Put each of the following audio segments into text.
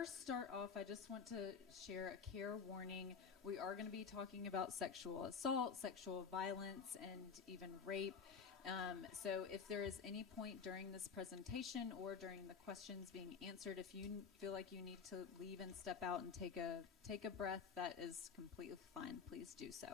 first start off, I just want to share a care warning. We are going to be talking about sexual assault, sexual violence, and even rape. So if there is any point during this presentation or during the questions being answered, if you feel like you need to leave and step out and take a breath, that is completely fine. Please do so.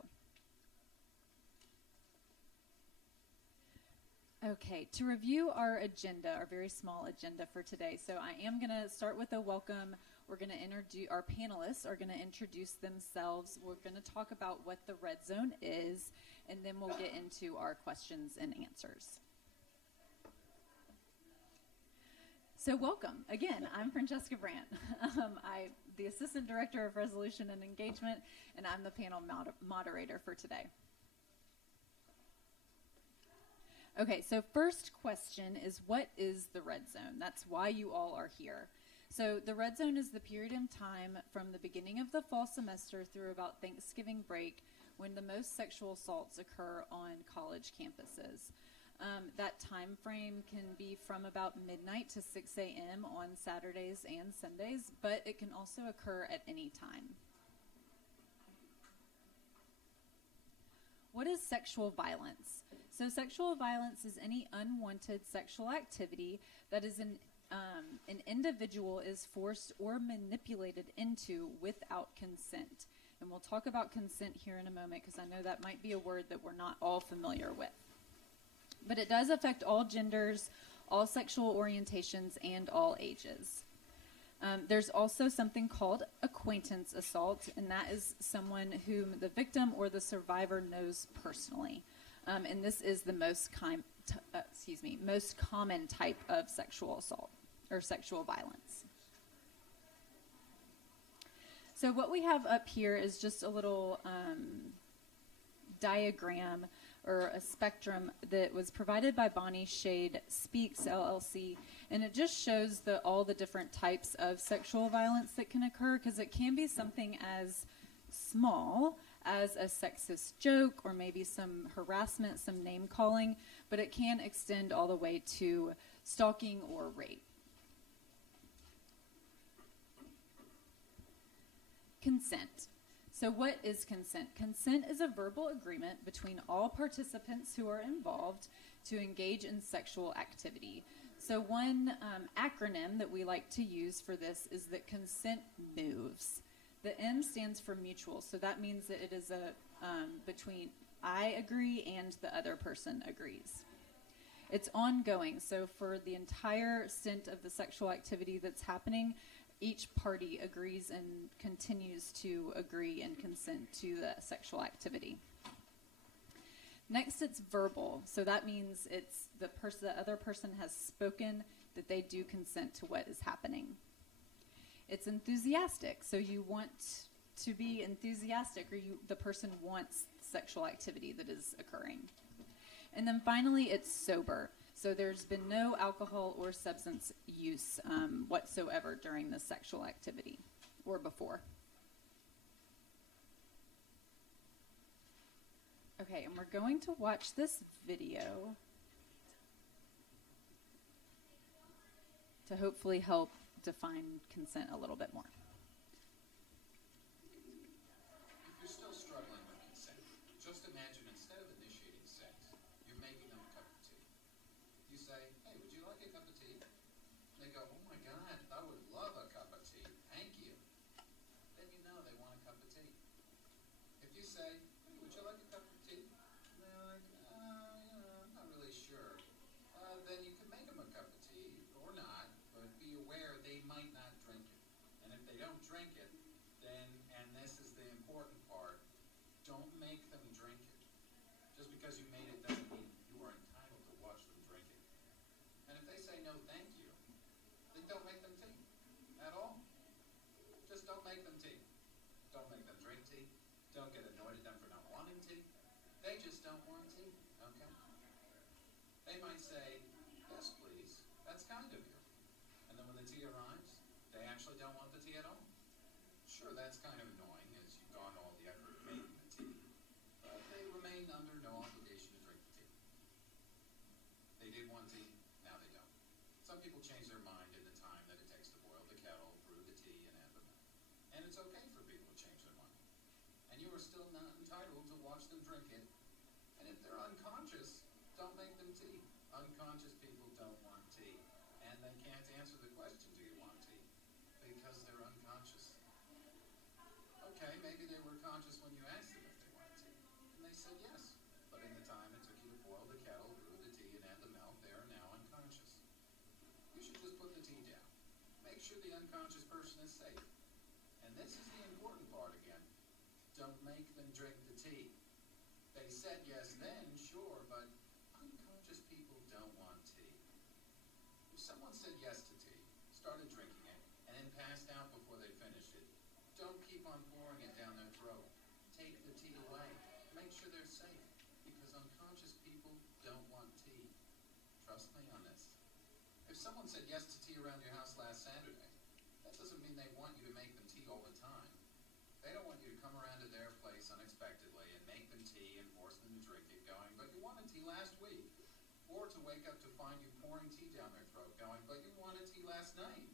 Okay, to review our agenda, our very small agenda for today. So I am going to start with a welcome. We're going to introduce, our panelists are going to introduce themselves. We're going to talk about what the Red Zone is, and then we'll get into our questions and answers. So welcome. Again, I'm Francesca Brandt. I'm the Assistant Director of Resolution and Engagement, and I'm the panel moderator for today. Okay, so first question is, what is the Red Zone? That's why you all are here. So the Red Zone is the period in time from the beginning of the fall semester through about Thanksgiving break when the most sexual assaults occur on college campuses. That time frame can be from about midnight to 6 a.m. on Saturdays and Sundays, but it can also occur at any time. What is sexual violence? So sexual violence is any unwanted sexual activity that is an individual is forced or manipulated into without consent. And we'll talk about consent here in a moment because I know that might be a word that we're not all familiar with. But it does affect all genders, all sexual orientations, and all ages. There's also something called acquaintance assault, and that is someone whom the victim or the survivor knows personally. And this is the most common type of sexual assault or sexual violence. So what we have up here is just a little diagram or a spectrum that was provided by Bonnie Shade Speaks LLC, and it just shows all the different types of sexual violence that can occur, because it can be something as small as a sexist joke or maybe some harassment, some name calling, but it can extend all the way to stalking or rape. Consent. So what is consent? Consent is a verbal agreement between all participants who are involved to engage in sexual activity. So one acronym that we like to use for this is that consent moves. The M stands for mutual, so that means that it is between I agree and the other person agrees. It's ongoing, so for the entire stint of the sexual activity that's happening, each party agrees and continues to agree and consent to the sexual activity. Next, it's verbal, so that means it's the other person has spoken that they do consent to what is happening. It's enthusiastic, so you want to be enthusiastic, or the person wants sexual activity that is occurring. And then finally, it's sober. So there's been no alcohol or substance use whatsoever during the sexual activity or before. Okay, and we're going to watch this video to hopefully help define consent a little bit more. If you're still struggling with consent, just imagine instead of initiating sex, you're making them a cup of tea. You say, hey, would you like a cup of tea? They go, oh my God, I would love a cup of tea. Thank you. Then you know they want a cup of tea. If you say, hey, would you like a cup of tea? And they're like, I'm not really sure. Then you can make them a cup of tea or not, but be aware they might not drink it. And if they don't drink it, then, and this is the important part, don't make them drink it. Just because you made it doesn't mean you are entitled to watch them drink it. And if they say no thank you, then don't make them tea at all. Just don't make them tea. Don't make them drink tea. Don't get annoyed at them for not wanting tea. They just don't want tea, okay? They might say, yes please, that's kind of you. And then when the tea arrives, they actually don't want the tea at all. Sure, that's kind of annoying as you've gone all the effort of making the tea, but they remain under no obligation to drink the tea. They did want tea, now they don't. Some people change their mind in the time that it takes to boil the kettle, brew the tea, are still not entitled to watch them drink it. And if they're unconscious, don't make them tea. Unconscious people don't want tea. And they can't answer the question, do you want tea? Because they're unconscious. Okay, maybe they were conscious when you asked them if they wanted tea. And they said yes. But in the time it took you to boil the kettle, brew the tea, and add the milk, they are now unconscious. You should just put the tea down. Make sure the unconscious person is safe. And this is the important part again. Don't make them drink the tea. They said yes then, sure, but unconscious people don't want tea. If someone said yes to tea, started drinking it, and then passed out before they finished it, don't keep on pouring it down their throat. Take the tea away. Make sure they're safe, because unconscious people don't want tea. Trust me on this. If someone said yes to tea around your house last Saturday, that doesn't mean they want you to make them tea all the time. They don't want you to come around to their place unexpectedly and make them tea and force them to drink it going, but you wanted tea last week. Or to wake up to find you pouring tea down their throat going, but you wanted tea last night.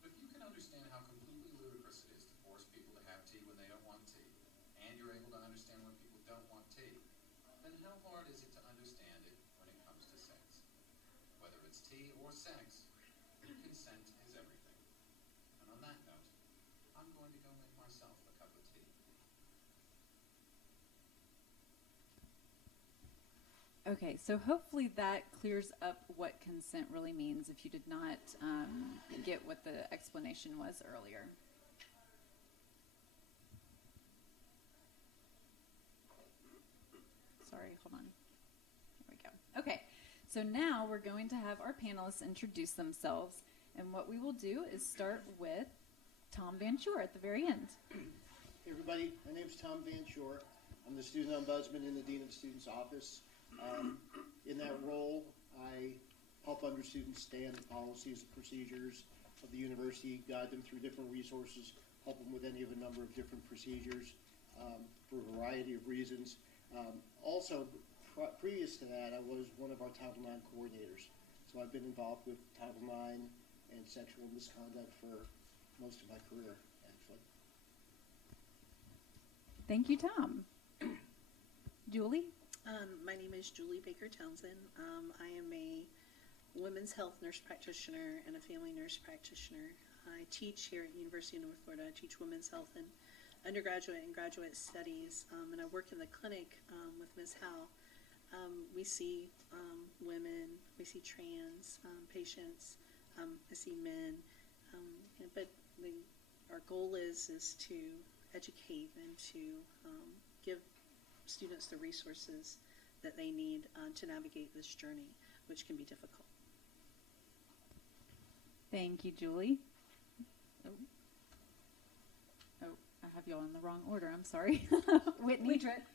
But if you can understand how completely ludicrous it is to force people to have tea when they don't want tea, and you're able to understand when people don't want tea, then how hard is it to understand it when it comes to sex? Whether it's tea or sex, consent is everything. And on that note, I'm going to go make myself a cup of tea. Okay, so hopefully that clears up what consent really means if you did not get what the explanation was earlier. Sorry, hold on. Here we go. Okay, so now we're going to have our panelists introduce themselves, and what we will do is start with Tom Van Shore at the very end. Hey everybody, my name is Tom Van Shore. I'm the student ombudsman in the Dean of the Students Office. In that role, I help understudents stay on the policies and procedures of the university, guide them through different resources, help them with any of a number of different procedures for a variety of reasons. Also, previous to that, I was one of our Title IX coordinators. So I've been involved with Title IX and sexual misconduct for most of my career, actually. Thank you, Tom. Julie? My name is Julie Baker Townsend. I am a women's health nurse practitioner and a family nurse practitioner. I teach here at University of North Florida. I teach women's health in undergraduate and graduate studies, and I work in the clinic with Ms. Howe. We see women, we see trans patients, I see men, but our goal is to educate and to give students the resources that they need to navigate this journey, which can be difficult. Thank you, Julie. Oh, I have you all in the wrong order. I'm sorry. Whitney. We traded.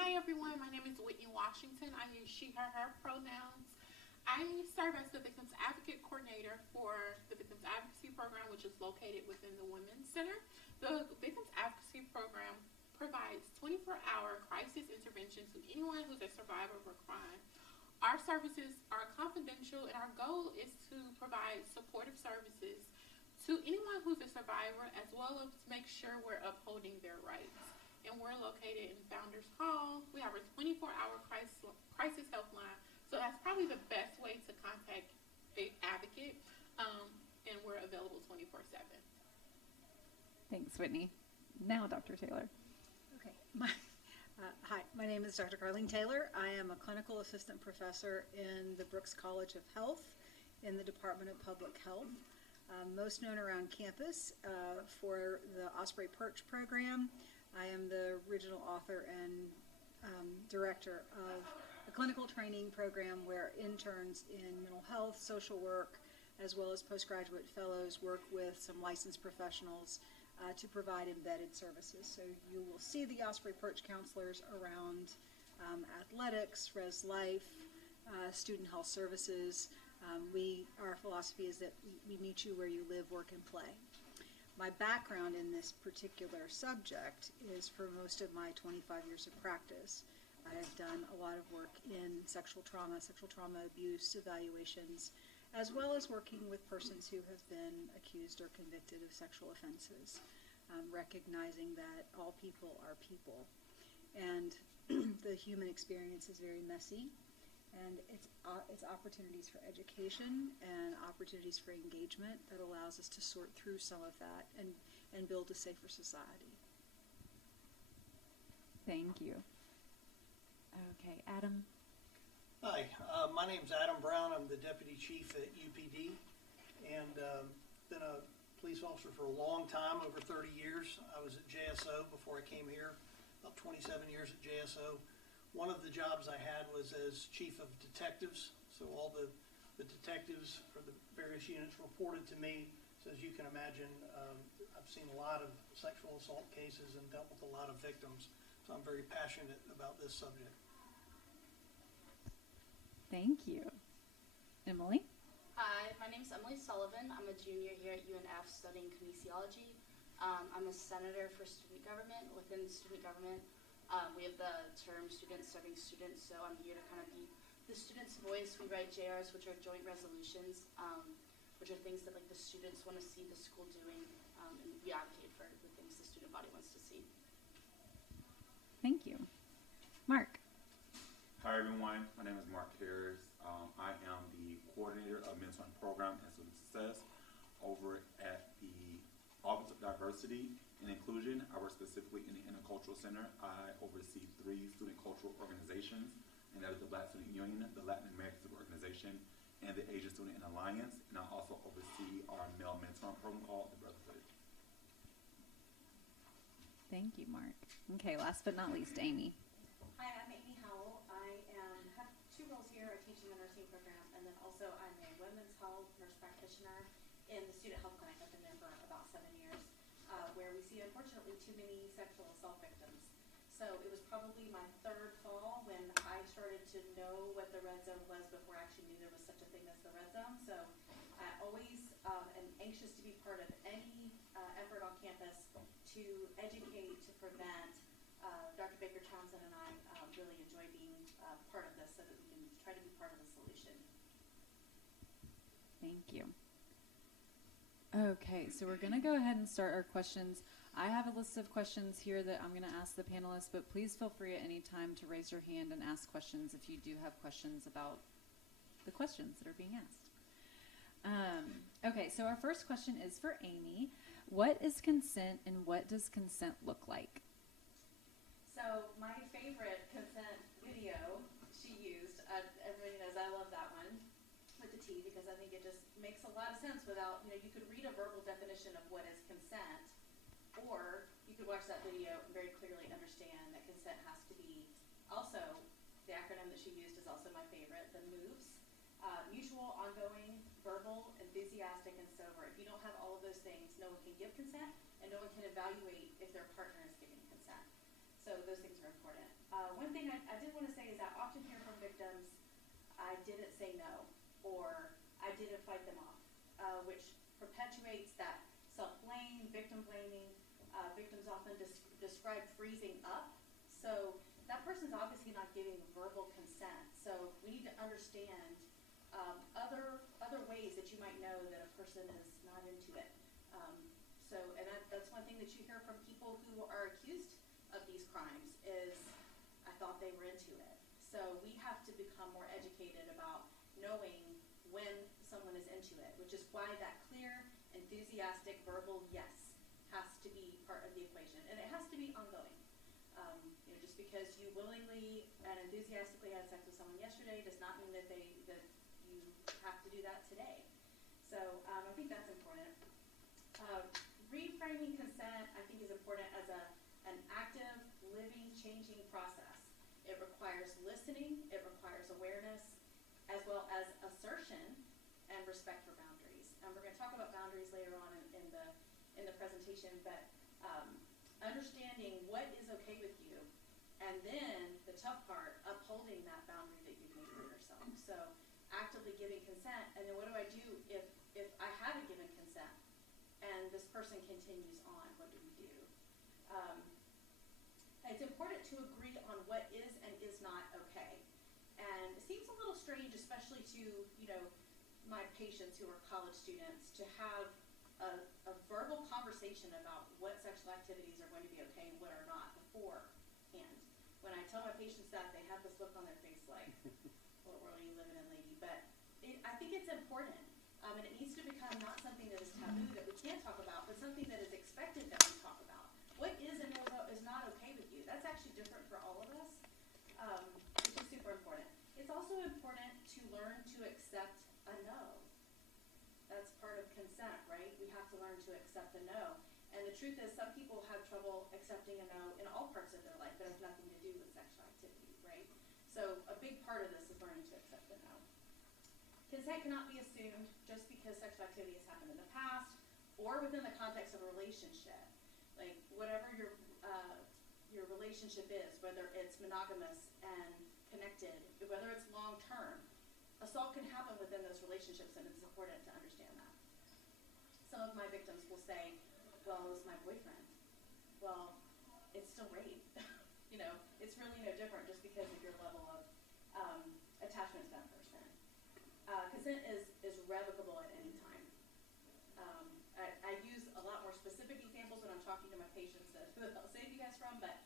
Hi, everyone. My name is Whitney Washington. I use she, her pronouns. I serve as the Victims Advocate Coordinator for the Victims Advocacy Program, which is located within the Women's Center. The Victims Advocacy Program provides 24-hour crisis intervention to anyone who's a survivor of a crime. Our services are confidential, and our goal is to provide supportive services to anyone who's a survivor, as well as make sure we're upholding their rights. And we're located in Founders Hall. We have a 24-hour crisis helpline, so that's probably the best way to contact an advocate, and we're available 24/7. Thanks, Whitney. Now, Dr. Taylor. Okay. Hi, my name is Dr. Carlene Taylor. I am a clinical assistant professor in the Brooks College of Health in the Department of Public Health. Most known around campus for the Osprey Perch program. I am the original author and director of a clinical training program where interns in mental health, social work, as well as postgraduate fellows work with some licensed professionals to provide embedded services. So you will see the Osprey Perch counselors around athletics, res life, student health services. Our philosophy is that we meet you where you live, work, and play. My background in this particular subject is for most of my 25 years of practice. I have done a lot of work in sexual trauma abuse evaluations, as well as working with persons who have been accused or convicted of sexual offenses. recognizing that all people are people. And the human experience is very messy, and it's opportunities for education and opportunities for engagement that allows us to sort through some of that and build a safer society. Thank you. Okay, Adam. Hi, my name's Adam Brown. I'm the Deputy Chief at UPD, and been a police officer for a long time, over 30 years. I was at JSO before I came here, about 27 years at JSO. One of the jobs I had was as Chief of Detectives, so all the detectives for the various units reported to me. So as you can imagine, I've seen a lot of sexual assault cases and dealt with a lot of victims, so I'm very passionate about this subject. Thank you. Emily? Hi, my name is Emily Sullivan. I'm a junior here at UNF studying kinesiology. I'm a senator for student government. Within student government, we have the term students serving students, so I'm here to kind of be the students' voice. We write JRs, which are joint resolutions, which are things that like the students want to see the school doing, and we advocate for the things the student body wants to see. Thank you. Mark? Hi everyone, my name is Mark Harris. I am the coordinator of mentoring program and student success over at the Office of Diversity and Inclusion. I work specifically in the Intercultural Center. I oversee 3 student cultural organizations, and that is the Black Student Union, the Latin American Student Organization, and the Asian Student Alliance. And I also oversee our male mentoring program called the Brotherhood. Thank you, Mark. Okay, last but not least, Amy. Hi, I'm Amy Howell. I have 2 roles here. I teach in the nursing program, and then also I'm a women's health nurse practitioner in the student health clinic. I've been there for about 7 years, where we see, unfortunately, too many sexual assault victims. So it was probably my 3rd fall when I started to know what the red zone was before I actually knew there was such a thing as the red zone. So I always am anxious to be part of any effort on campus to educate, to prevent. Dr. Baker Townsend and I really enjoy being part of this so that we can try to be part of the solution. Thank you. Okay, so we're going to go ahead and start our questions. I have a list of questions here that I'm going to ask the panelists, but please feel free at any time to raise your hand and ask questions if you do have questions about the questions that are being asked. Okay, so our first question is for Amy. What is consent and what does consent look like? So my favorite consent video she used, everybody knows I love that one with the T, because I think it just makes a lot of sense without, you could read a verbal definition of what is consent, or you could watch that video and very clearly understand that consent has to be also, the acronym that she used is also my favorite, the MOVES, mutual, ongoing, verbal, enthusiastic, and sober. If you don't have all of those things, no one can give consent, and no one can evaluate if their partner is giving consent. So those things are important. One thing I did want to say is I often hear from victims, I didn't say no, or I didn't fight them off, which perpetuates that self-blame, victim blaming. Victims often describe freezing up. So that person's obviously not giving verbal consent. So we need to understand other ways that you might know that a person is not into it. And that's one thing that you hear from people who are accused of these crimes is, I thought they were into it. So we have to become more educated about knowing when someone is into it, which is why that clear, enthusiastic, verbal yes has to be part of the equation. And it has to be ongoing. Just because you willingly and enthusiastically had sex with someone yesterday does not mean that you have to do that today. So I think that's important. Reframing consent, I think, is important as an active, living, changing process. It requires listening, it requires awareness, as well as assertion and respect for boundaries. And we're going to talk about boundaries later on in the presentation, but understanding what is okay with you, and then the tough part, upholding that boundary that you've made for yourself. So actively giving consent, and then what do I do if I haven't given consent and this person continues on? What do we do? It's important to agree on what is and is not okay. And it seems a little strange, especially to, my patients who are college students, to have a verbal conversation conversation about what sexual activities are going to be okay and what are not beforehand. When I tell my patients that, they have this look on their face like, what world are you living in, lady? But I think it's important, and it needs to become not something that is taboo that we can't talk about, but something that is expected that we talk about. What is and is not okay with you? That's actually different for all of us, which is super important. It's also important to learn to accept a no. That's part of consent, right? We have to learn to accept a no. And the truth is, some people have trouble accepting a no in all parts of their life that has nothing to do with sexual activity, right? So a big part of this is learning to accept a no. Consent cannot be assumed just because sexual activity has happened in the past or within the context of a relationship. Like whatever your relationship is, whether it's monogamous and connected, whether it's long-term, assault can happen within those relationships, and it's important to understand that. Some of my victims will say, well, it was my boyfriend. Well, it's still rape. It's really no different just because of your level of attachment to that person. Consent is revocable at any time. I use a lot more specific examples when I'm talking to my patients that I'll save you guys from, but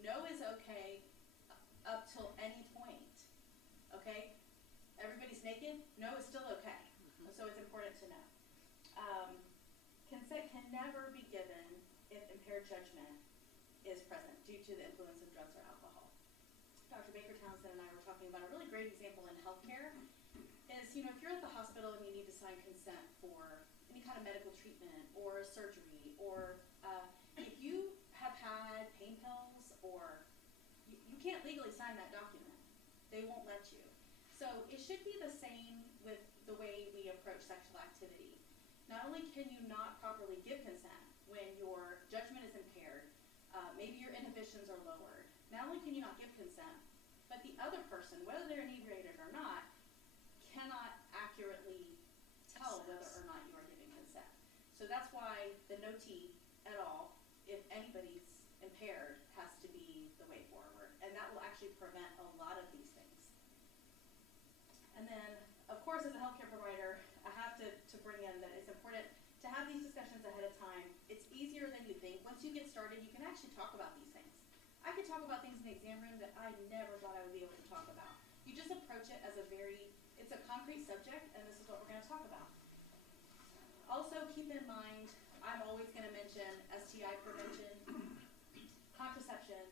no is okay up till any point. Okay? Everybody's naked? No is still okay. So it's important to know. Consent can never be given if impaired judgment is present due to the influence of drugs or alcohol. Dr. Baker Townsend and I were talking about a really great example in healthcare is, if you're at the hospital and you need to sign consent for any kind of medical treatment or surgery, or if you have had pain pills, or you can't legally sign that document. They won't let you. So it should be the same with the way we approach sexual activity. Not only can you not properly give consent when your judgment is impaired, maybe your inhibitions are lowered. Not only can you not give consent, but the other person, whether they're inebriated or not, cannot accurately tell whether or not you are giving consent. So that's why the no T at all, if anybody's impaired, has to be the way forward. And that will actually prevent a lot of these things. And then, of course, as a healthcare provider, I have to bring in that it's important to have these discussions ahead of time. It's easier than you think. Once you get started, you can actually talk about these things. I could talk about things in the exam room that I never thought I would be able to talk about. You just approach it as it's a concrete subject, and this is what we're going to talk about. Also, keep in mind, I'm always going to mention STI prevention, contraception,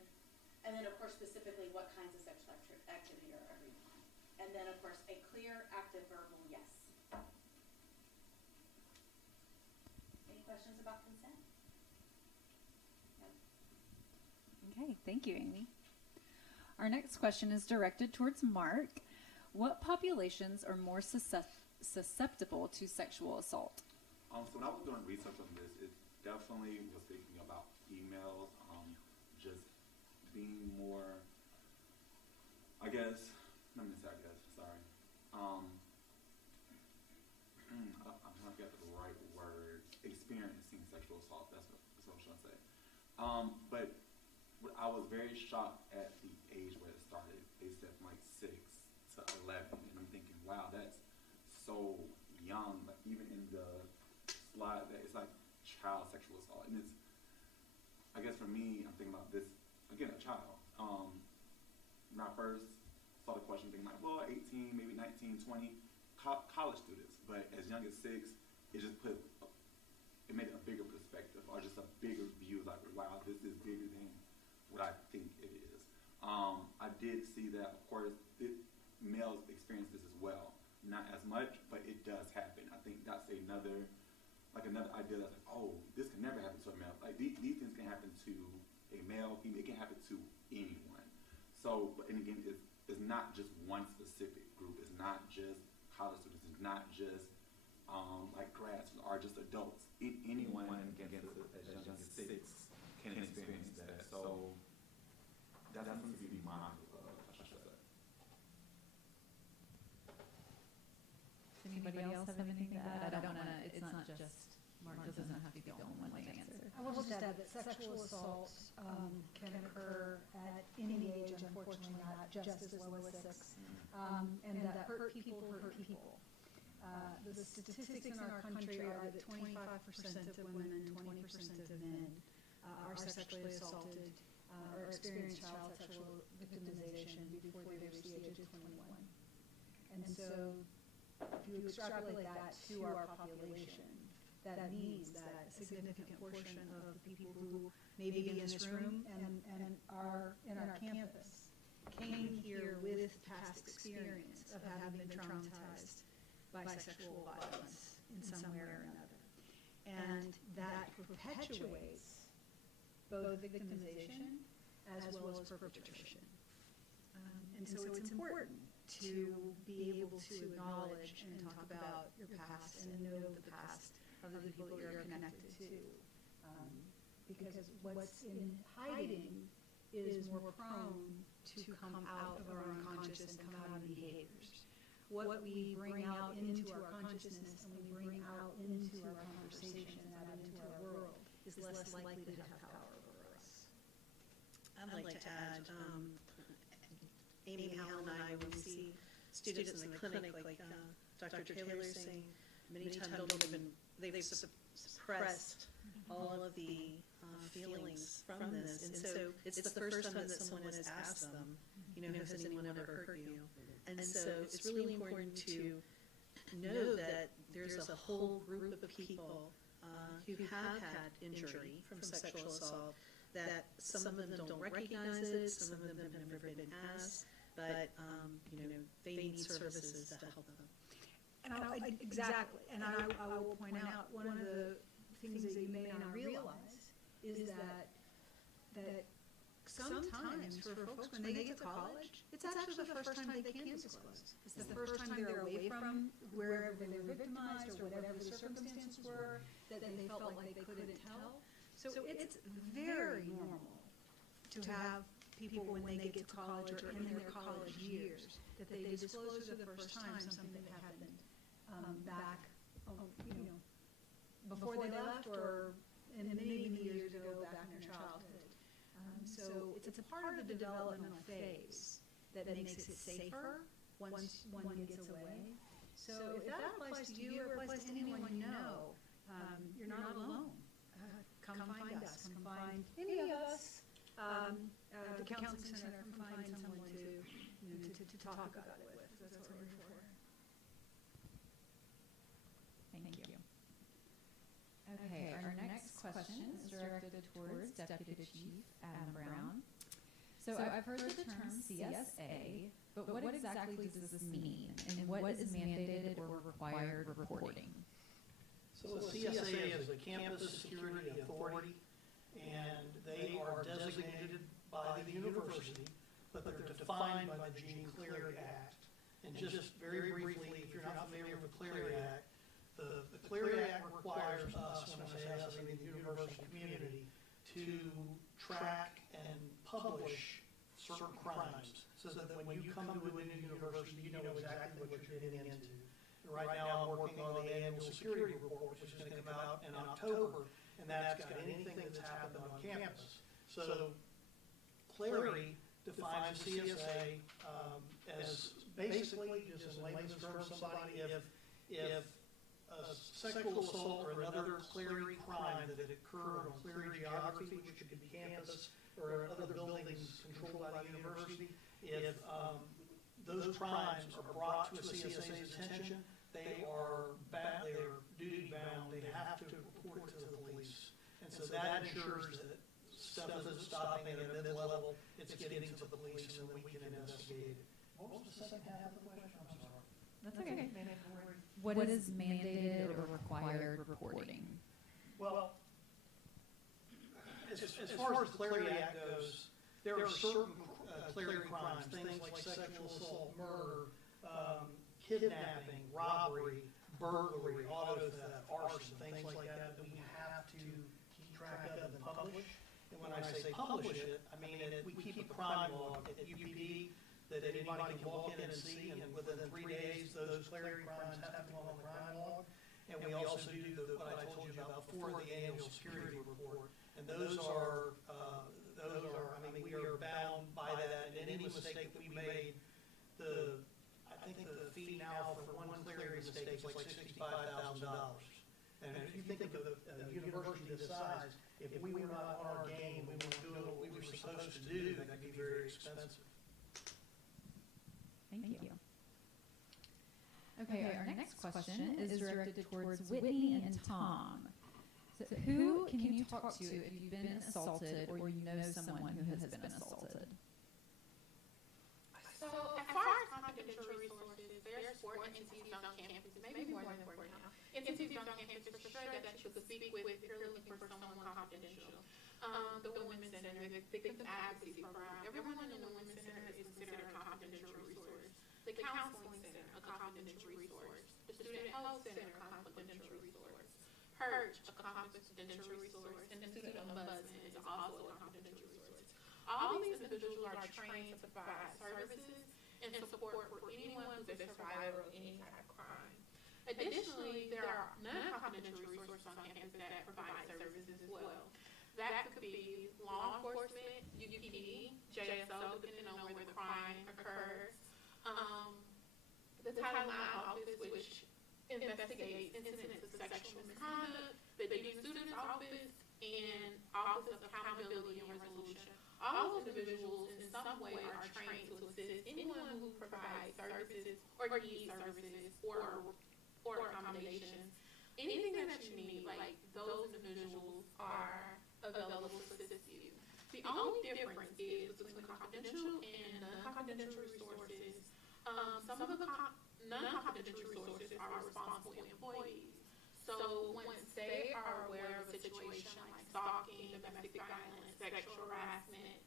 and then, of course, specifically what kinds of sexual activity are agreed upon. And then, of course, a clear, active, verbal yes. Any questions about consent? No? Okay, thank you, Amy. Our next question is directed towards Mark. What populations are more susceptible to sexual assault? So when I was doing research on this, it definitely was thinking about females, just being more, I'm gonna get the right word, experiencing sexual assault, that's what I was trying to say. But I was very shocked at the age where it started. They said from like 6 to 11, and I'm thinking, wow, that's so young. Like even in the slide, that it's like child sexual assault, and it's, I guess for me, I'm thinking about this again, a child. When I first saw the question, thinking like, well, 18, maybe 19, 20, college students, but as young as 6, it just it made a bigger perspective, or just a bigger view, like, wow, this is bigger than what I think it is. I did see that, of course, males experience this as well. Not as much, but it does happen. I think that's another idea that's like, oh, this can never happen to a male. Like, these things can happen to a male, female, it can happen to anyone. So, and again, it's not just one specific group. It's not just college students. It's not just like grads or just adults. Anyone as young as 6 can experience that. So that's something to be mindful of, I should say. Does anybody else have anything to add? I don't want to, it's not just, Mark doesn't have to be the only one to answer. I will just add that sexual assault can occur at any age, unfortunately, not just as low as 6. And that hurt people hurt people. The statistics in our country are that 25% of women and 20% of men are sexually assaulted or experience child sexual victimization before they reach the age of 21. And so if you extrapolate that to our population, that means that a significant portion of the people who may be in this room and are in our campus came here with past experience of having been traumatized by sexual violence in some way or another. And that perpetuates both victimization as well as perpetration. And so it's important to be able to acknowledge and talk about your past and know the past of the people that you're connected to. Because what's in hiding is more prone to come out of our unconscious and come out in behaviors. What we bring out into our consciousness and we bring out into our conversations and out into our world is less likely to have power over us. I'd like to add, Amy, Hal, and I, when we see students in the clinic, like Dr. Taylor is saying, many times they've suppressed all of the feelings from this. And so it's the first time that someone has asked them, has anyone ever hurt you? And so it's really important to know that there's a whole group of people who have had injury from sexual assault, that some of them don't recognize it, some of them have never been asked, but they need services to help them. And exactly. And I will point out one of the things that you may not realize is that sometimes for folks when they get to college, it's actually the first time they can disclose. It's the first time they're away from wherever they were victimized or whatever the circumstances were that they felt like they couldn't tell. So it's very normal to have people when they get to college or in their college years that they disclose for the first time something that happened back, before they left or many years ago back in their childhood. So it's a part of the developmental phase that makes it safer once one gets away. So if that applies to you or applies to anyone you know, you're not alone. Come find us. Come find any of us. The counseling center. Come find someone to talk about it with. That's what we're here for. Thank you. Okay, our next question is directed towards Deputy Chief Adam Brown. So I've heard the term CSA, but what exactly does this mean, and what is mandated or required reporting? So the CSA is the Campus Security Authority, and they are designated by the university, but they're defined by the Jean Cleary Act. And just very briefly, if you're not familiar with the Cleary Act, the Cleary Act requires us, when I say us, I mean the university community, to track and publish certain crimes so that when you come to a new university, you know exactly what you're getting into. Right now, I'm working on the annual security report, which is going to come out in October, and that's got anything that's happened on campus. So Cleary defines CSA as basically, just in layman's terms, somebody if a sexual assault or another Cleary crime that had occurred on Cleary geography, which could be campus or other buildings controlled by the university, if those crimes are brought to a CSA's attention, they are duty bound. They have to report it to the police, and so that ensures that stuff isn't stopping at a mid-level; it's getting to the police, and then we can investigate it. What was the second half of the question? I'm sorry. That's okay. What is mandated or required reporting? Well, as far as the Cleary Act goes, there are certain Cleary crimes, things like sexual assault, murder, kidnapping, robbery, burglary, auto theft, arson, things like that we have to keep track of and publish. And when I say publish it, I mean we keep a crime log at UPD that anybody can walk in and see, and within 3 days, those Cleary crimes have to go on the crime log. And we also do what I told you about before, the annual security report. And those are, I mean, we are bound by that, and any mistake that we made, I think the fee now for one clearing mistake is like $65,000. And if you think of a university this size, if we were not on our game, we weren't doing what we were supposed to do, that could be very expensive. Thank you. Okay, our next question is directed towards Whitney and Tom. So who can you talk to if you've been assaulted or you know someone who has been assaulted? So as far as confidential resources, there's 4 entities on campus, maybe more than 4 now. Entities on campus for sure that you could speak with if you're looking for someone confidential. The Women's Center, the Victim Advocacy Program, everyone in the Women's Center is considered a confidential resource. The Counseling Center, a confidential resource. The Student Health Center, a confidential resource. PERCH, a confidential resource. And the Student Ombudsman is also a confidential resource. All these individuals are trained to provide services and support for anyone who's a survivor of any type of crime. Additionally, there are non-confidential resources on campus that provide services as well. That could be law enforcement, UPD, JSO, depending on where the crime occurs. The Title IX office, which investigates incidents of sexual misconduct, the Dean Student's Office, and Office of Accountability and Resolution. All individuals in some way are trained to assist anyone who provides services or needs services or accommodations. Anything that you need, like those individuals are available to assist you. The only difference is between the confidential and non-confidential resources. Some of the non-confidential resources are responsible employees. So once they are aware of a situation like stalking, domestic violence, sexual harassment,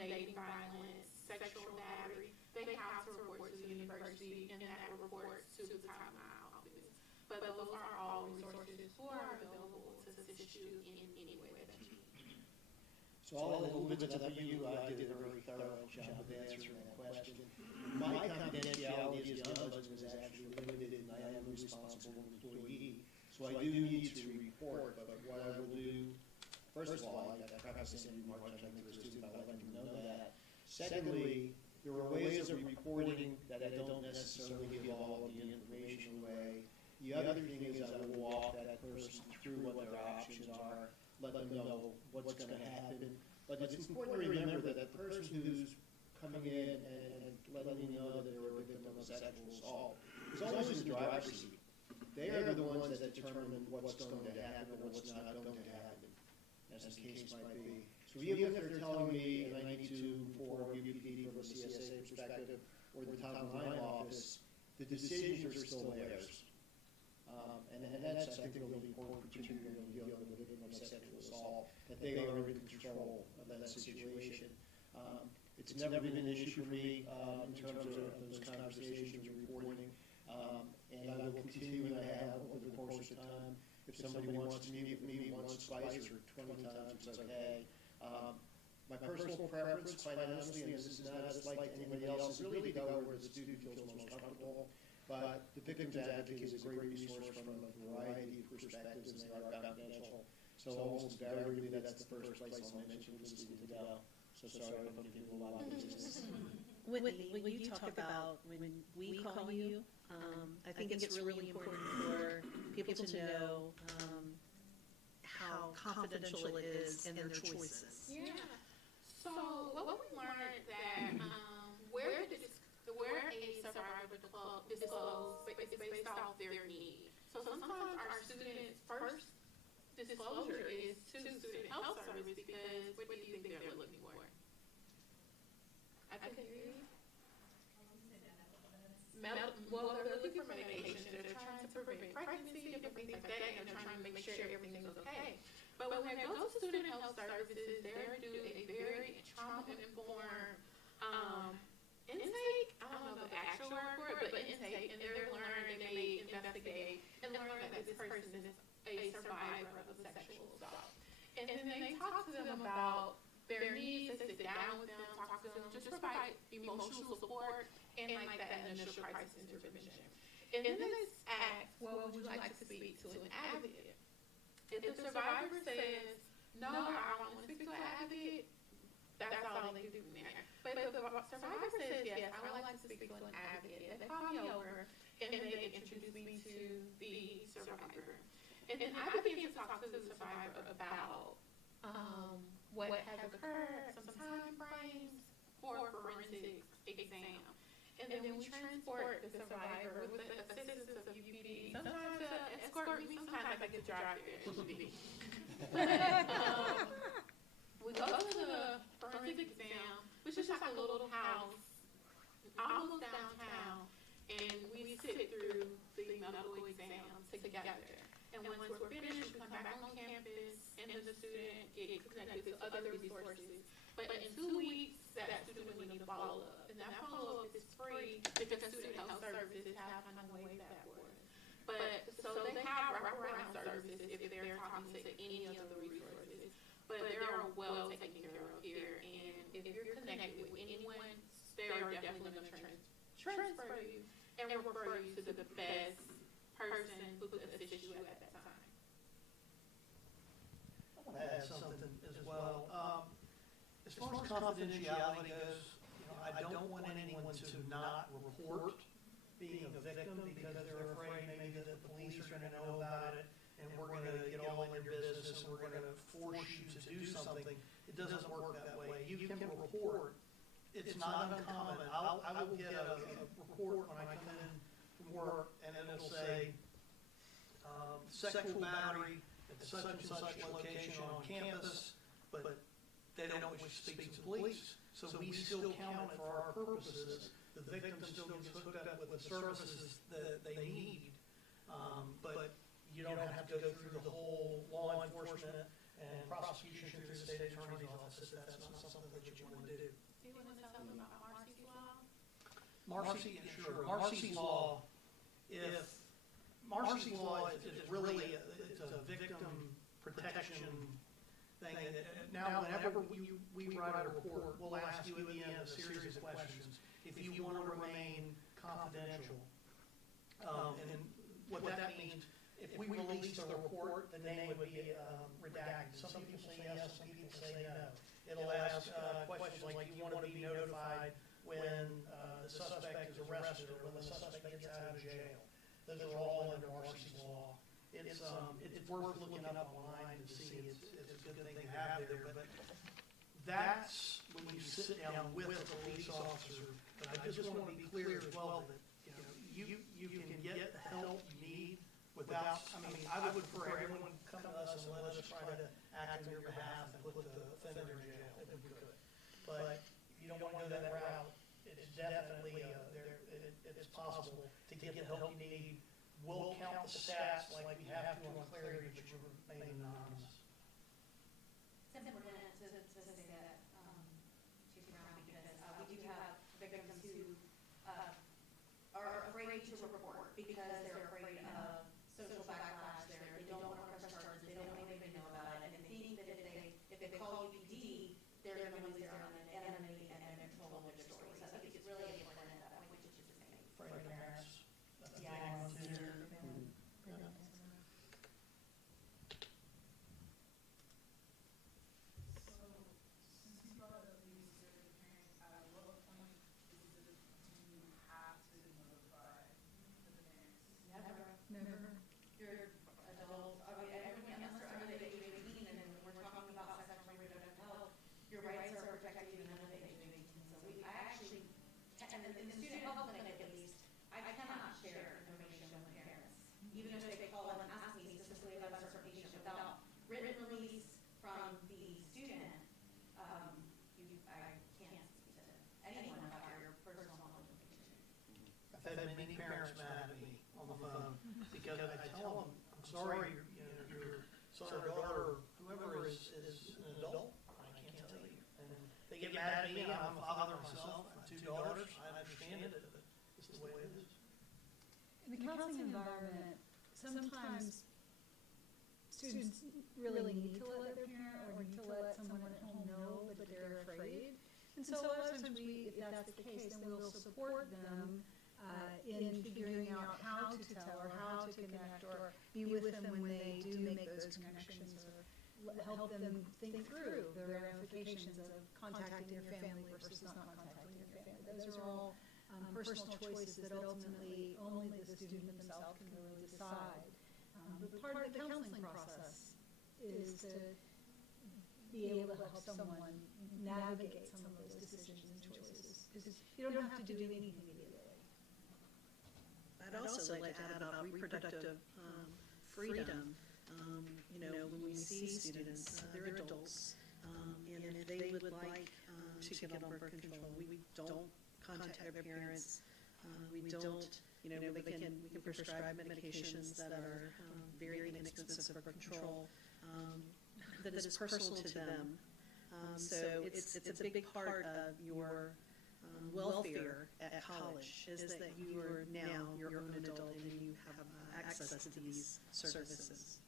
dating violence, sexual battery, they have to report to the university, and that reports to the Title IX office. But those are all resources who are available to assist you in any way that you need. So all the little bits of that you did a very thorough job of answering that question. My confidentiality as the ombudsman is actually limited, and I am a responsible employee. So I do need to report, but what I will do, first of all, I preface this in March, I think, to a student, I'll let them know that. Secondly, there are ways of reporting that I don't necessarily give all of the information away. The other thing is I will walk that person through what their options are, let them know what's going to happen. But it's important to remember that the person who's coming in and letting me know that they're a victim of a sexual assault is always in the driver's seat. They are the ones that determine what's going to happen and what's not going to happen, as the case might be. So even if they're telling me, and I need to inform UPD from a CSA perspective or the Title IX office, the decisions are still theirs. And that's, I think, really important, particularly when dealing with a victim of sexual assault, that they are in control of that situation. It's never been an issue for me in terms of those conversations and reporting, and I will continue to have over the course of time. If somebody wants to meet with me once, twice, or 20 times, it's okay. My personal preference, quite honestly, and this is not as like anybody else, is really to go where the student feels most comfortable. But the Victims Advocate is a great resource from a variety of perspectives, and they are confidential. So almost invariably, that's the first place I'll mention for the student to go. So sorry if I'm giving you a lot of business. Whitney, when you talk about when we call you, I think it's really important for people to know how confidential it is in their choices. Yeah. So what we learned that where a survivor disclose is based off their need. So sometimes our students' first disclosure is to student health service because what do you think they're looking for? I can hear you. Well, they're looking for medication. They're trying to prevent pregnancy, different things like that, and they're trying to make sure everything's okay. But when they go to student health services, they're doing a very trauma-informed intake. I don't know the actual word for it, but intake, and they're learning, they may investigate and learn that this person is a survivor of sexual assault. And then they talk to them about their needs, they sit down with them, talk to them, just provide emotional support and like that initial crisis intervention. And then they ask, well, would you like to speak to an advocate? If the survivor says, no, I don't want to speak to an advocate, That's all they do in there. But the survivor says, yes, I would like to speak to an advocate. They call me over and they introduce me to the survivor. And then I began to talk to the survivor about what has occurred, some time frames for forensic exam. And then we transport the survivor with the assistance of UPD. Sometimes escort me, sometimes I get to drive there at UPD. We go to the forensic exam, which is just like a little house, almost downtown, and we sit through the medical exam together. And once we're finished, we come back on campus, and then the student gets connected to other resources. But in 2 weeks, that student will need a follow-up, and that follow-up is free because student health services have kind of waived that for us. But so they have wraparound services if they're talking to any of the resources. But they're well taken care of here, and if you're connected with anyone, they're definitely going to transfer you and refer you to the best person who could assist you at that time. I want to add something as well. As far as confidentiality goes, I don't want anyone to not report being a victim because they're afraid maybe that the police are going to know about it and we're going to get all in your business and we're going to force you to do something. It doesn't work that way. You can report. It's not uncommon. I will get a report when I come in from work and it'll say sexual battery at such and such location on campus, but they don't wish to speak to the police. So we still count it for our purposes. The victim still gets hooked up with the services that they need, but you don't have to go through the whole law enforcement and prosecution through the state attorney's office if that's not something that you want to do. Do you want to tell them about Marcy's law? Marcy's law, if Marcy's law is really, it's a victim protection thing. Now, whenever we write a report, we'll ask you at the end a series of questions. If you want to remain confidential, and what that means, if we release the report, the name would be redacted. Some people say yes, some people say no. It'll ask questions like, do you want to be notified when the suspect is arrested or when the suspect gets out of jail? Those are all under Marcy's law. It's worth looking up online to see. It's a good thing to have there, but that's when you sit down with a police officer. But I just want to be clear as well that you can get the help you need without. I mean, I would prefer everyone come to us and let us try to act on your behalf and put the offender in jail if we could. But if you don't want to go that route, it's definitely it's possible to get the help you need. We'll count the stats like we have to on clarity, but you remain anonymous. It's important to say that, Chief Brown, because we do have victims who are afraid to report because they're afraid of social backlash. They don't want to press charges. They don't want anybody to know about it, and they think that if they call UPD, they're going to lose their anonymity and control of their story. So I think it's really important at that point, which is just saying. Afraid of parents. Yes. Never. Your adult, everyone unless they're under the age of 18, and we're talking about sexually reproductive health, your rights are protected even under the age of 18. So we, I actually, in the student health clinic at least, I cannot share information with parents, even if they call and ask me specifically about a certain patient without written release from the student. I can't speak to anyone about your personal health information. I've had many parents mad at me on the phone because I tell them, I'm sorry, your son or daughter, whoever is an adult, I can't tell you. And they get mad at me. I'm a father myself. I have 2 daughters. I understand it, but it's the way it is. In the counseling environment, sometimes students really need to let their parent or need to let someone at home know, but they're afraid. And so a lot of times if that's the case, then we'll support them in figuring out how to tell or how to connect or be with them when they do make those connections or help them think through the ramifications of contacting your family versus not contacting your family. Those are all personal choices that ultimately only the student themselves can really decide. But part of the counseling process is to be able to help someone navigate some of those decisions and choices, because you don't have to do anything immediately. I'd also like to add about reproductive freedom. When we see students, they're adults, and if they would like to get on birth control, we don't contact their parents. We don't, we can prescribe medications that are very inexpensive for control, that is personal to them. So it's a big part of your welfare at college is that you are now your own adult and you have access to these services.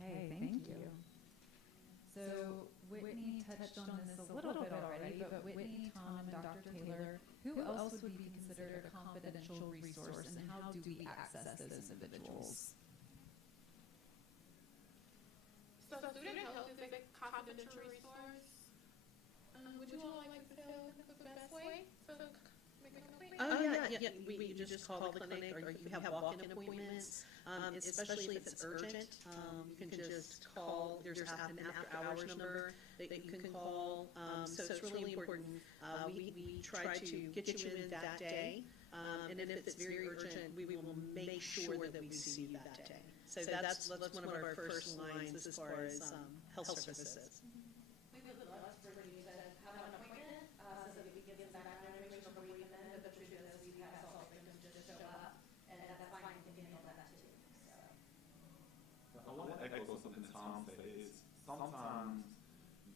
Okay, thank you. So Whitney touched on this a little bit already, but Whitney, Tom, and Dr. Taylor, who else would be considered a confidential resource, and how do we access those individuals? So student health is a confidential resource. Would you all like to tell the best way to make a complaint? Oh, yeah. We just call the clinic, or you have walk-in appointments, especially if it's urgent. You can just call, there's an after-hours number that you can call. So it's really important. We try to get you in that day, and if it's very urgent, we will make sure that we see you that day. So that's one of our first lines as far as health services. We would love for you to have an appointment, so that we can get some background information before you come in, but the truth is we have assault victims just show up, and that's fine, we can handle that too, so. I want to echo something Tom said is sometimes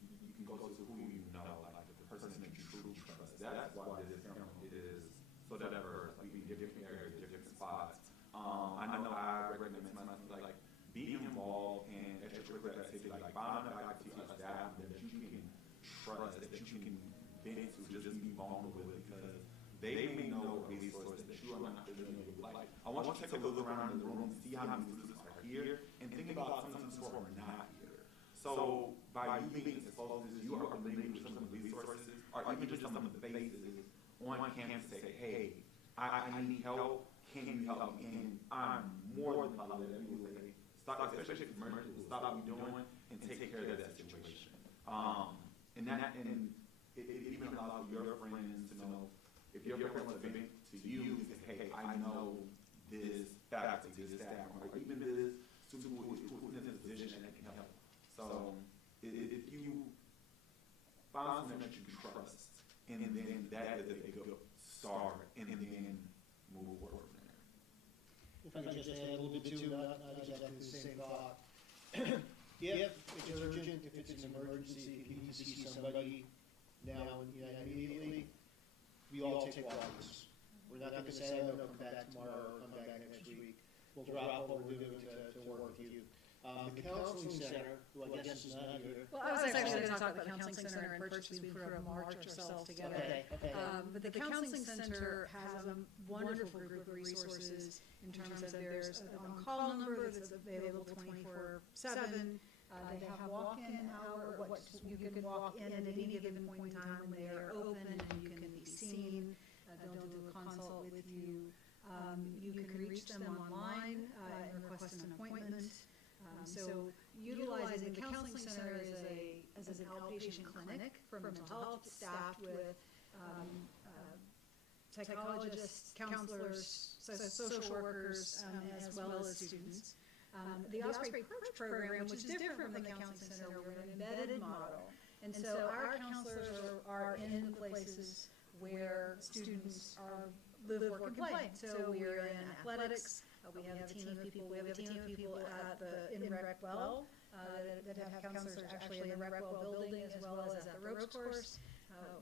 you can go to who you know, like the person that you truly trust. That's why this is so diverse. Like we can give different areas, different spots. I know I recommend like be involved in extracurricular activity, like find a faculty or staff that you can trust, that you can vent to, just be vulnerable with, because they may know a resource that you are not familiar with. Like, I want you to take a look around in the room, see how many students are here, and think about some students who are not here. So by you being exposed to this, you are familiar with some of the resources, or even just some of the faces on campus say, hey, I need help. Can you help me? And I'm more than likely that you will say, stop, especially if it's emergency, stop what you're doing and take care of that situation. And it even allows your friends to know, if your friends are giving to you, say, hey, I know this faculty, this staff, or even this student who is in this position that can help. So if you find someone that you can trust, and then that is a good start, and then move forward. If I could just add a little bit too, not exactly the same thought. If it's urgent, if it's an emergency, if you need to see somebody now and immediately, we all take walks. We're not going to say, oh, no, come back tomorrow or come back next week. We'll drop what we're doing to work with you. The counseling center, who I guess is not here. Well, I was actually going to talk about the counseling center and purchase. We put a march ourselves together. Okay. But the counseling center has a wonderful group of resources in terms of there's an on-call number that's available 24/7. They have walk-in hour. You can walk in at any given point in time when they are open, and you can be seen. They'll do a consult with you. You can reach them online and request an appointment. So utilizing the counseling center as an outpatient clinic for mental health, staffed with psychologists, counselors, social workers, as well as students. The Osprey Perch program, which is different from the counseling center, we're an embedded model. And so our counselors are in the places where students live, work, and play. So we're in athletics. We have a team of people. We have a team of people in Recwell that have counselors actually in the Recwell building as well as at the ropes course.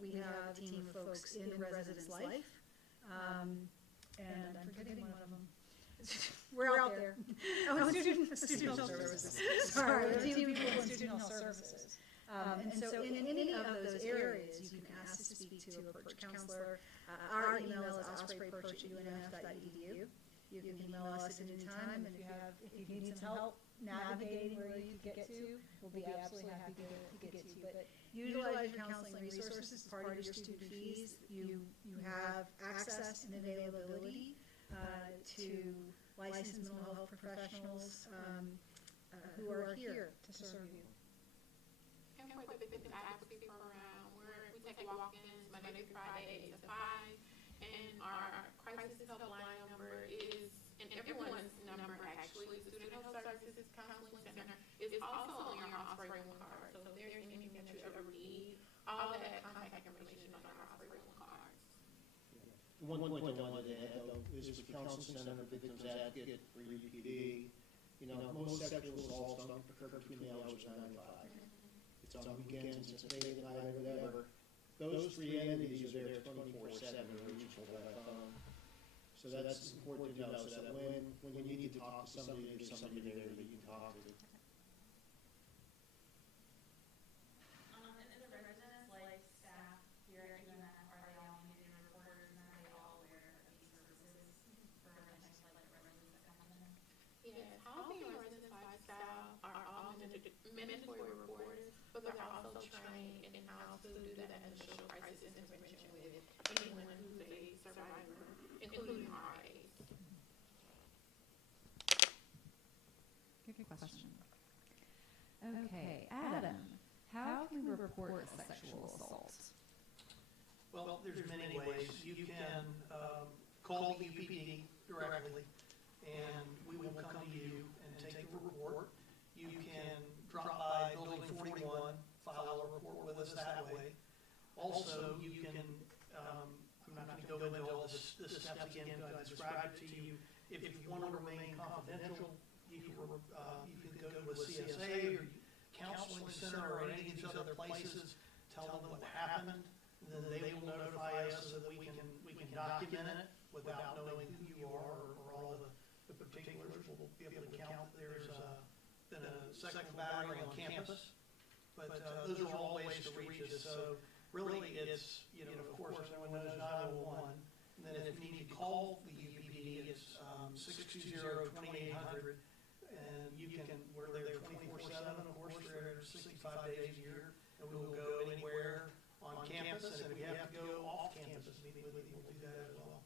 We have a team of folks in residence life, and I'm forgetting one of them. We're out there. Oh, student health services. Sorry, we have a team of people in student health services. And so in any of those areas, you can ask to speak to a Perch counselor. Our email is ospreyperch@unf.edu. You can email us at any time, and if you need some help navigating where you could get to, we'll be absolutely happy to get to you. But utilize your counseling resources as part of your student fees. You have access and availability to licensed mental health professionals who are here to serve you. And for the Victim Advocacy Program, we take walk-ins Monday through Friday, 8 to 5, and our crisis helpline number is, and everyone's number actually, the Student Health Services Counseling Center, is also on your Osprey One card. So if there's anything that you ever need, all of that contact information is on our Osprey One cards. One point I wanted to add, though, is the Counseling Center Victims Advocate for UPD. You know, most sexual assaults don't occur between the hours of 9 and 5. It's on weekends, it's late at night, or whatever. Those three entities are there 24/7, reachable by phone. So that's important to know, so that when you need to talk to somebody, there's somebody there that you can talk to. And the residents, like staff here at UNF, are they all community reporters, and are they all aware of these services for potential like residents that come in? Yes, housing and residence lifestyle are all mandatory reporters, but they're also trained in how to do that initial crisis intervention with anyone who's a survivor, including RAs. Good question. Okay, Adam, how can we report a sexual assault? Well, there's many ways. You can call the UPD directly, and we will come to you and take the report. You can drop by Building 41, file a report with us that way. Also, you can, I'm not going to go into all the steps again, but I described it to you. If you want to remain confidential, you can go to a CSA or counseling center or any of these other places, tell them what happened, and then they will notify us so that we can document it without knowing who you are or all the particulars. We'll be able to count there's been a sexual battery on campus, but those are all ways to reach us. So really it's, you know, of course, everyone knows 911. And then if you need to call the UPD, it's 620-2800. And you can, we're there 24/7, of course, 365 days a year. And we will go anywhere on campus. And if we have to go off campus, we'll do that as well.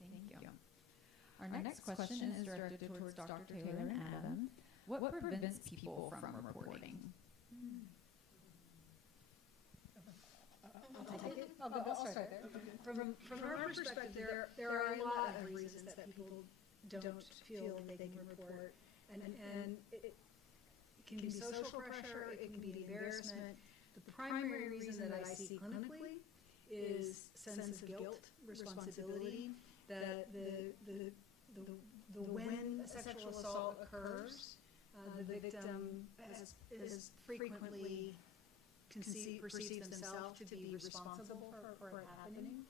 Thank you. Our next question is directed towards Dr. Taylor and Adam. What prevents people from reporting? I'll take it. I'll start there. From our perspective, there are a lot of reasons that people don't feel like they can report, and it can be social pressure, it can be embarrassment. The primary reason that I see clinically is sense of guilt, responsibility, that when a sexual assault occurs, the victim is frequently perceives themselves to be responsible for it happening.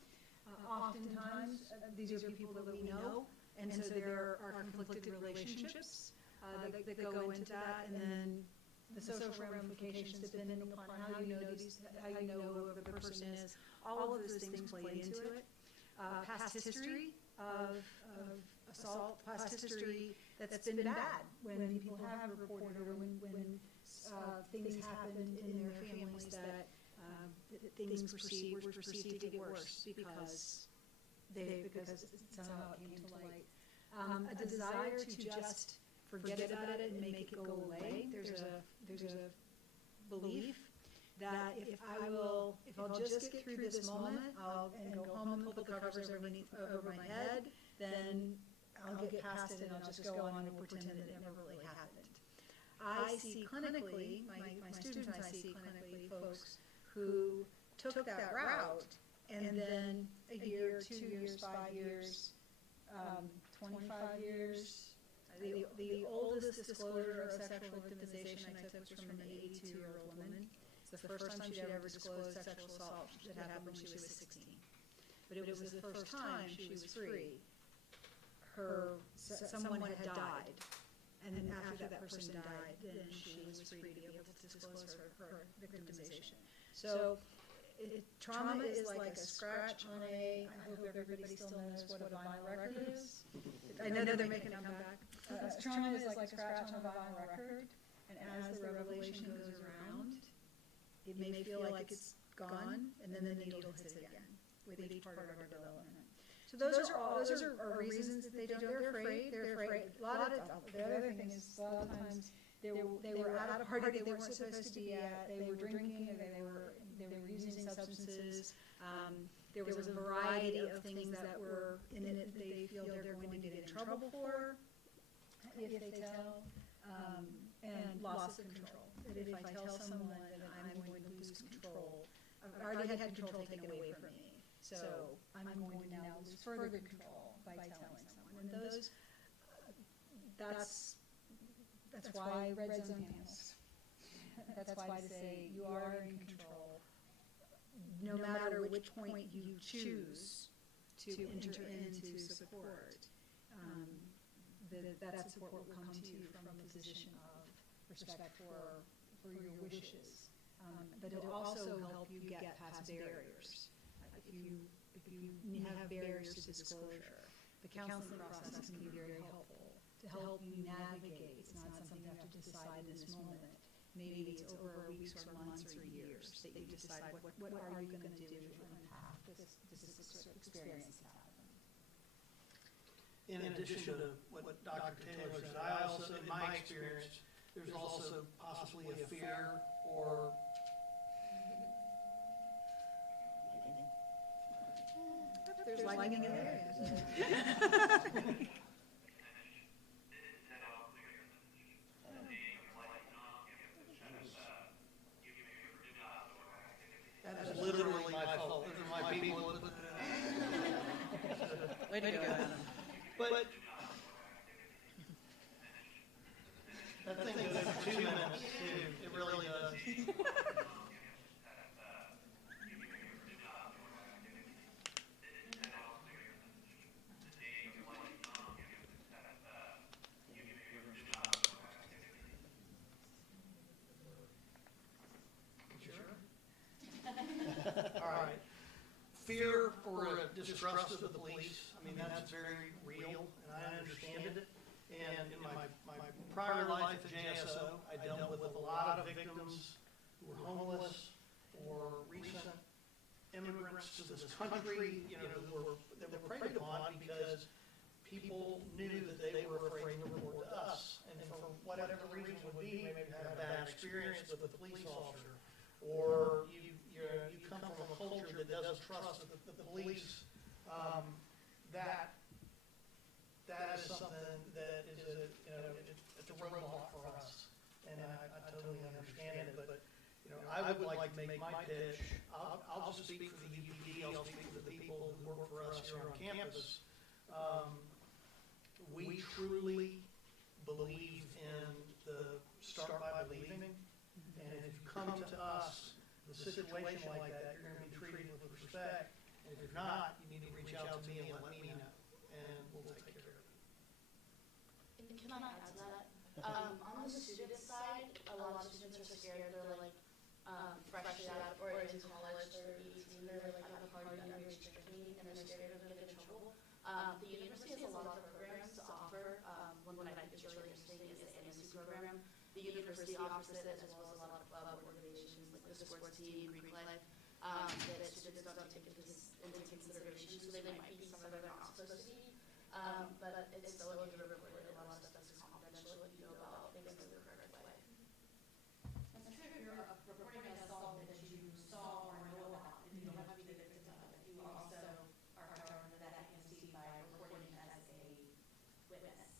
Oftentimes, these are people that we know, and so there are conflicted relationships that go into that, and then the social ramifications depending upon how you know who the person is. All of those things play into it. Past history of assault, past history that's been bad when people have reported or when things happened in their families that things were perceived to get worse because somehow it came to light. A desire to just forget about it and make it go away. There's a belief that if I'll just get through this moment, and go home and pull the covers over my head, then I'll get past it and I'll just go on and pretend that it never really happened. I see clinically, my students I see clinically, folks who took that route, and then a year, 2 years, 5 years, 25 years. The oldest disclosure of sexual victimization I took was from an 82-year-old woman. It's the first time she'd ever disclosed sexual assault that happened when she was 16. But it was the first time she was free. Someone had died, and then after that person died, then she was free to be able to disclose her victimization. So Trauma is like a scratch on a, I hope everybody still knows what a vinyl record is. I know they're making a comeback. Trauma is like a scratch on a vinyl record, and as the revelation goes around, it may feel like it's gone, and then the needle hits it again with each part of our development. So those are reasons that they don't, they're afraid. A lot of, the other thing is, a lot of times, they were at a party they weren't supposed to be at, they were drinking, or they were using substances. There was a variety of things that were in it that they feel they're going to get in trouble for if they tell, and loss of control. That if I tell someone that I'm going to lose control, I've already had control taken away from me, so I'm going to now lose further control by telling someone. And those, that's why red zone panels. That's why to say you are in control, no matter which point you choose to enter into support. That support will come to you from a position of respect for your wishes, but it will also help you get past barriers. If you have barriers to disclosure, the counseling process can be very helpful to help you navigate. It's not something you have to decide in this moment. Maybe it's over weeks or months or years that you decide what are you going to do to unpack this experience that happened. In addition to what Dr. Taylor said, I also, in my experience, there's also possibly a fear or There's lightning in the area. that is literally my fault. Those are my people. Way to go, Adam. But that thing goes for 2 minutes, too. It really does. All right. Fear or a distrust of the police, I mean, that's very real, and I understand it. And in my prior life at JSO, I dealt with a lot of victims who were homeless or recent immigrants to this country, that were preyed upon because people knew that they were afraid to report to us. And for whatever reason it would be, maybe you had a bad experience with a police officer, or you come from a culture that doesn't trust the police. That is something that is it's a roadblock for us, and I totally understand it. But I would like to make my pitch. I'll just speak for the UPD. I'll speak for the people who work for us here on campus. We truly believe in the start by believing, and if you come to us with a situation like that, you're going to be treated with respect. And if you're not, you need to reach out to me and let me know, and we'll take care of it. Can I add to that? On the student side, a lot of students are scared. They're like fresh out or into college. They're 18. They're like at a party underage drinking, and they're scared of getting in trouble. The university has a lot of programs to offer. One that I think is really interesting is the NSC program. The university offers it, as well as a lot of club organizations like the sports team, Greek life, that students don't take into consideration. So they might be somewhere they're not supposed to be, but it's still a good report. A lot of stuff is confidential if you know about things the correct way. And so if you're reporting an assault that you saw or know about, and you don't have to be the victim of it, you also are covered under that amnesty by reporting as a witness.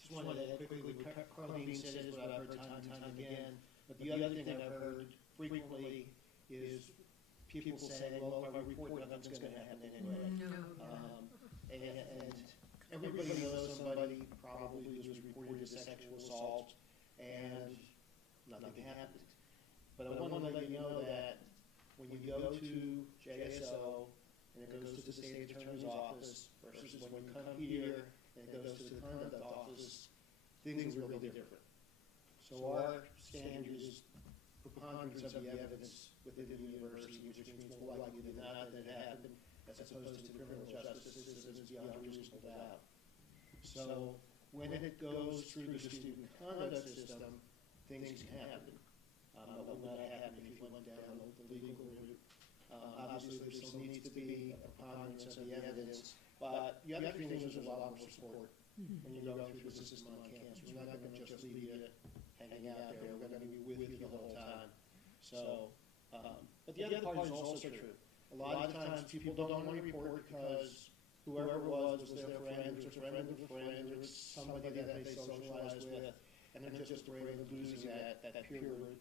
Just wanted to add quickly what Carlene said is what I've heard time and time again. But the other thing I've heard frequently is people saying, well, if I report, nothing's going to happen anyway. And everybody knows somebody probably who was reported as sexual assault and nothing happened. But I want to let you know that when you go to JSO and it goes to the state attorney's office versus when you come here and it goes to the conduct office, things are really different. So our standard is preponderance of the evidence within the university, which means more likely than not that it happened, as opposed to the criminal justice system is beyond a reasonable doubt. So when it goes through the student conduct system, things can happen. That would not happen if you went down the legal route. Obviously, there still needs to be a preponderance of the evidence, but the other thing is there's a lot more support when you go through the system on campus. We're not going to just leave you hanging out there. We're going to be with you the whole time. So, but the other part is also true. A lot of times people don't want to report because whoever it was their friend, or a friend of a friend, or somebody that they socialized with, and they're just afraid of losing that peer group.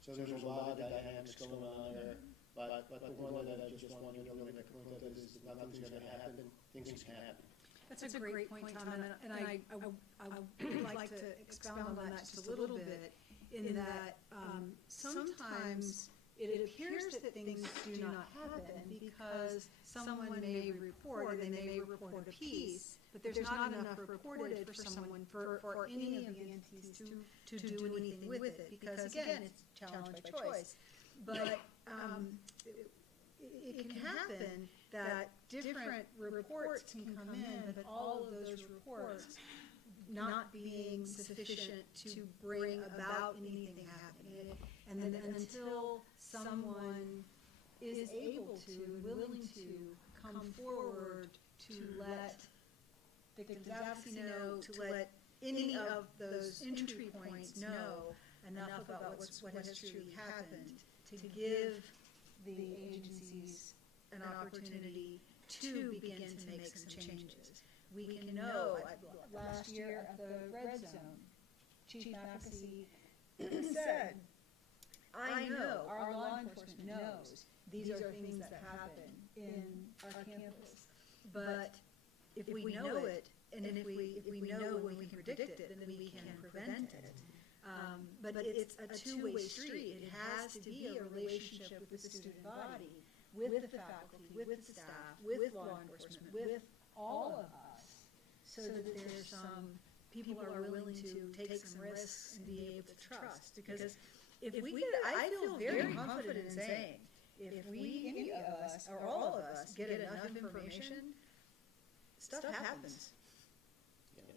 So there's a lot of dynamics going on there. But the one that I just want you to really make a point of is that nothing's going to happen. Things can happen. That's a great point, Tom, and I would like to expound on that just a little bit, in that sometimes it appears that things do not happen because someone may report, and they may report a piece, but there's not enough reported for someone, for any of the entities to do anything with it, because again, it's challenge by choice. But it can happen that different reports can come in, but all of those reports not being sufficient to bring about anything happening. And then until someone is able to, willing to come forward to let victims advocacy know, to let any of those entry points know enough about what has truly happened, to give the agencies an opportunity to begin to make some changes. We can know, last year at the Red Zone, Chief Advocacy said, I know, our law enforcement knows these are things that happen in our campus, but if we know it, and if we know when we can predict it, then we can prevent it. But it's a two-way street. It has to be a relationship with the student body, with the faculty, with the staff, with law enforcement, with all of us, so that there's some people are willing to take some risks and be able to trust. Because if we could, I feel very confident in saying, if we, any of us, or all of us, get enough information, stuff happens.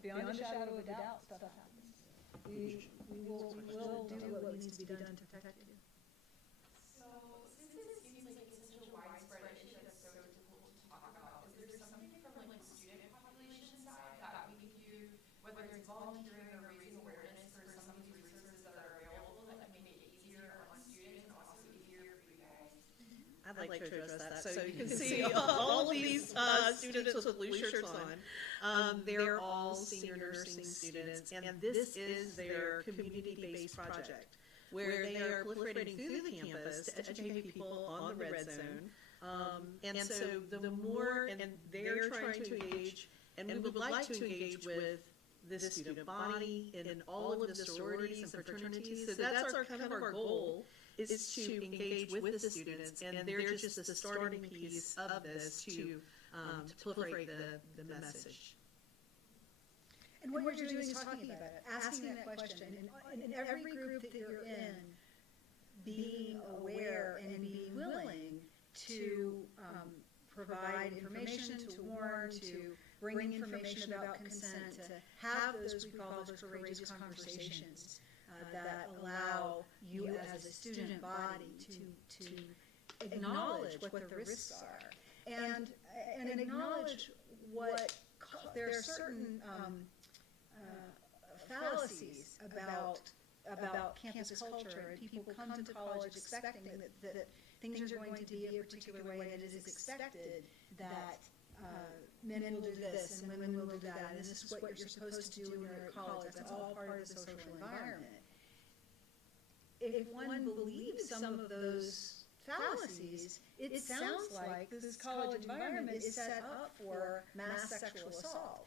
Beyond a shadow of a doubt, stuff happens. We will do what needs to be done to protect you. So, since it seems like it's such a widespread issue that's so difficult to talk about, is there something from like the student population side that we could do, whether it's volunteering or raising awareness for some of these resources that are available, that can make it easier on students and also easier for you guys? I'd like to address that. So you can see all of these students with blue shirts on. They're all senior nursing students, and this is their community-based project, where they are proliferating through the campus to educate people on the Red Zone. And so the more, and they're trying to engage, and we would like to engage with the student body in all of the sororities and fraternities. So that's our kind of our goal, is to engage with the students, and they're just the starting piece of this to proliferate the message. And what you're doing is talking about it, asking that question, and in every group that you're in, being aware and being willing to provide information, to warn, to bring information about consent, to have those, we call those courageous conversations that allow you as a student body to acknowledge what the risks are, and acknowledge what there are certain fallacies about campus culture, and people come to college expecting that things are going to be a particular way, and it is expected that men will do this and women will do that, and this is what you're supposed to do when you're at college. That's all part of the social environment. If one believes some of those fallacies, it sounds like this college environment is set up for mass sexual assault.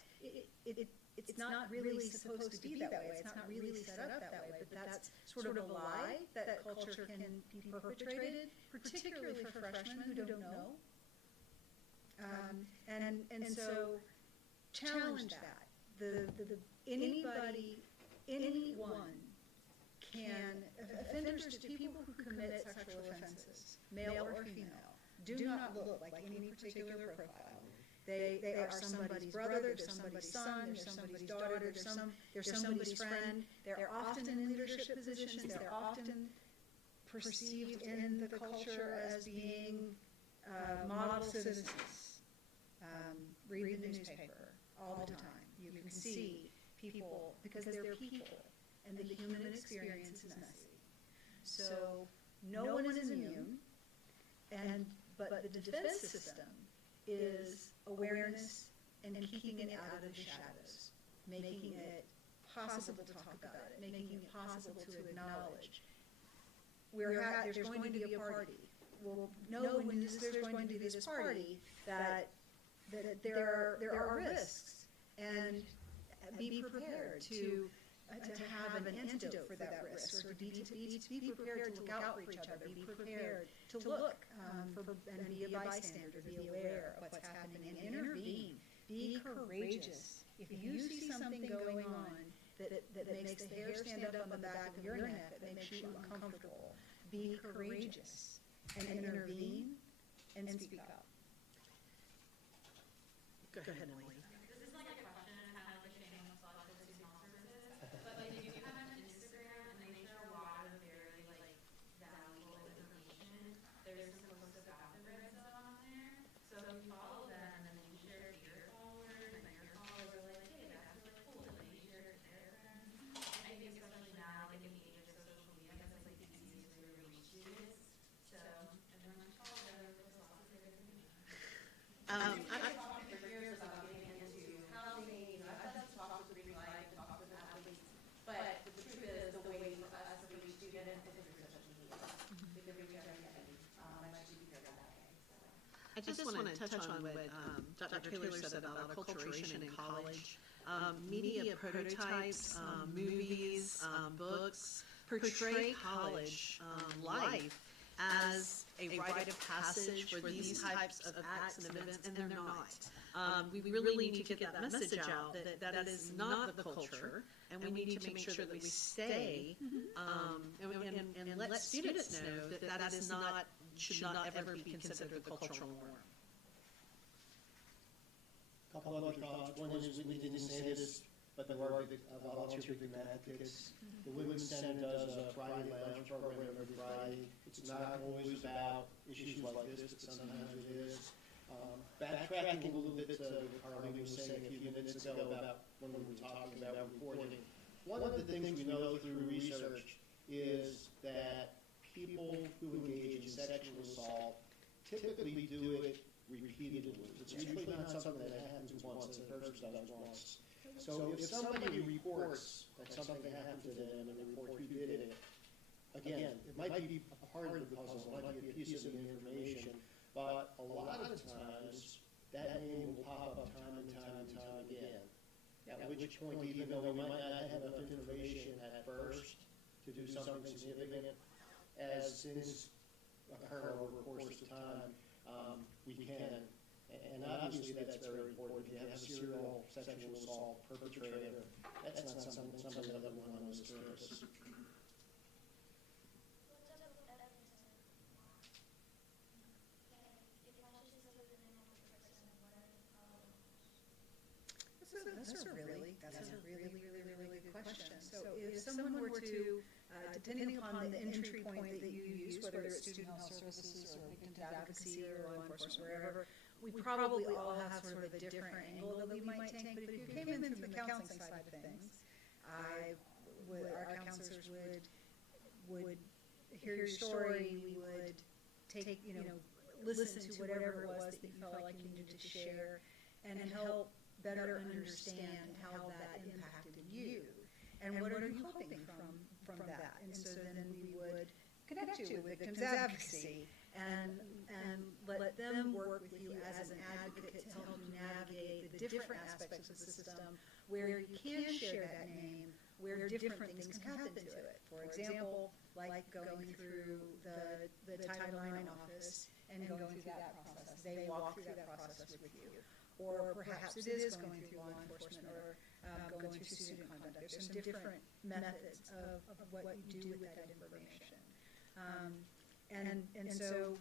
It's not really supposed to be that way. It's not really set up that way, but that's sort of a lie that culture can be perpetrated, particularly for freshmen who don't know. And so challenge that. Anyone can, offenders, people who commit sexual offenses, male or female, do not look like any particular profile. They are somebody's brother, they're somebody's son, they're somebody's daughter, they're somebody's friend. They're often in leadership positions. They're often perceived in the culture as being model citizens. Read the newspaper all the time. You can see people, because they're people, and the human experience is messy. So no one is immune, but the defense system is awareness and keeping it out of the shadows, making it possible to talk about it, making it possible to acknowledge. There's going to be a party. We'll know when there's going to be this party that there are risks, and be prepared to have an antidote for that risk, or to be prepared to look out for each other, be prepared to look and be a bystander, be aware of what's happening, and intervene. Be courageous. If you see something going on that makes the hair stand up on the back of your neck, that makes you uncomfortable, be courageous and intervene and speak up. Go ahead, Emily. This is like a question, kind of like a shameless plug for student health services, but like if you have an Instagram and they share a lot of very like valuable information, there's some posts about the Red Zone on there. So if you follow them and then you share it to your followers, and your followers are like, hey, that's really cool, and then you share it to their friends. I think especially now, like in the age of social media, that's like the easiest way to reach students. So everyone follow them, there's lots of great information. I But the truth is, the way for us to reach students is through social media. We can reach everybody, much easier that way. I just want to touch on what Dr. Taylor said about acculturation in college. Media prototypes, movies, books portray college life as a rite of passage for these types of acts and events, and they're not. We really need to get that message out that that is not the culture, and we need to make sure that we stay and let students know that that is not, should not ever be considered the cultural norm. A couple other thoughts. One is, we didn't say this, but there are volunteer victim advocates. The Women's Center does a Friday lounge program every Friday. It's not always about issues like this, but sometimes it is. Backtracking a little bit to what Carly was saying a few minutes ago about when we were talking about reporting. One of the things we know through research is that people who engage in sexual assault typically do it repeatedly. It's usually not something that happens once and a person does once. So if somebody reports that something happened to them and they report who did it, again, it might be a part of the puzzle, it might be a piece of the information, but a lot of times that name will pop up time and time and time again. At which point, even though we might not have enough information at first to do something significant, as things occur over the course of time, we can. And obviously that's very important. If you have a serial sexual assault perpetrator, that's not somebody that we want on the surface. That's a really good question. So if someone were to, depending upon the entry point that you use, whether it's student health services or victims advocacy or law enforcement, wherever, we probably all have sort of a different angle that we might take. But if you came in from the counseling side of things, our counselors would hear your story. We would take, listen to whatever it was that you felt like you needed to share, and help better understand how that impacted you, and what are you hoping from that. And so then we would connect you with victims advocacy and let them work with you as an advocate to help you navigate the different aspects of the system where you can share that name, where different things can happen to it. For example, like going through the Title IX office and going through that process. They walk through that process with you. or perhaps it is going through law enforcement or going through student conduct. There's some different methods of what you do with that information. And so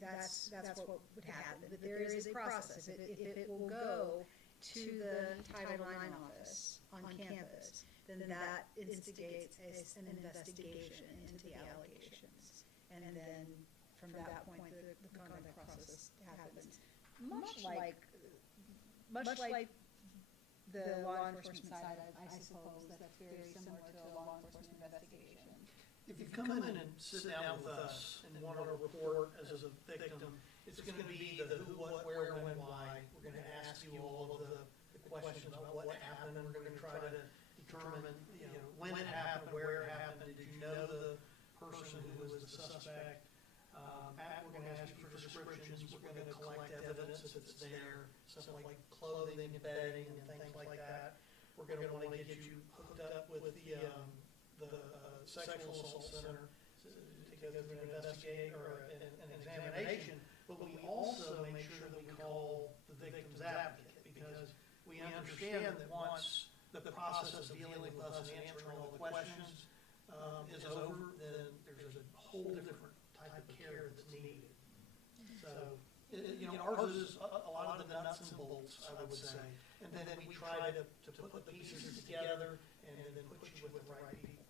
that's what would happen. But there is a process. If it will go to the Title IX office on campus, then that instigates an investigation into the allegations. And then from that point, the conduct process happens. Much like the law enforcement side, I suppose that's very similar to a law enforcement investigation. If you come in and sit down with us and want to report as a victim, it's going to be the who, what, where, when, why. We're going to ask you all of the questions about what happened, and we're going to try to determine, when it happened, where it happened. Did you know the person who was the suspect? We're going to ask you for descriptions. We're going to collect evidence if it's there, stuff like clothing and bedding and things like that. We're going to want to get you hooked up with the Sexual Assault Center to go through an investigation or an examination, but we also make sure that we call the victim's advocate, because we understand that once the process of dealing with us and answering all the questions is over, then there's a whole different type of care that's needed. So, ours is a lot of the nuts and bolts, I would say, and then we try to put the pieces together and then put you with the right people.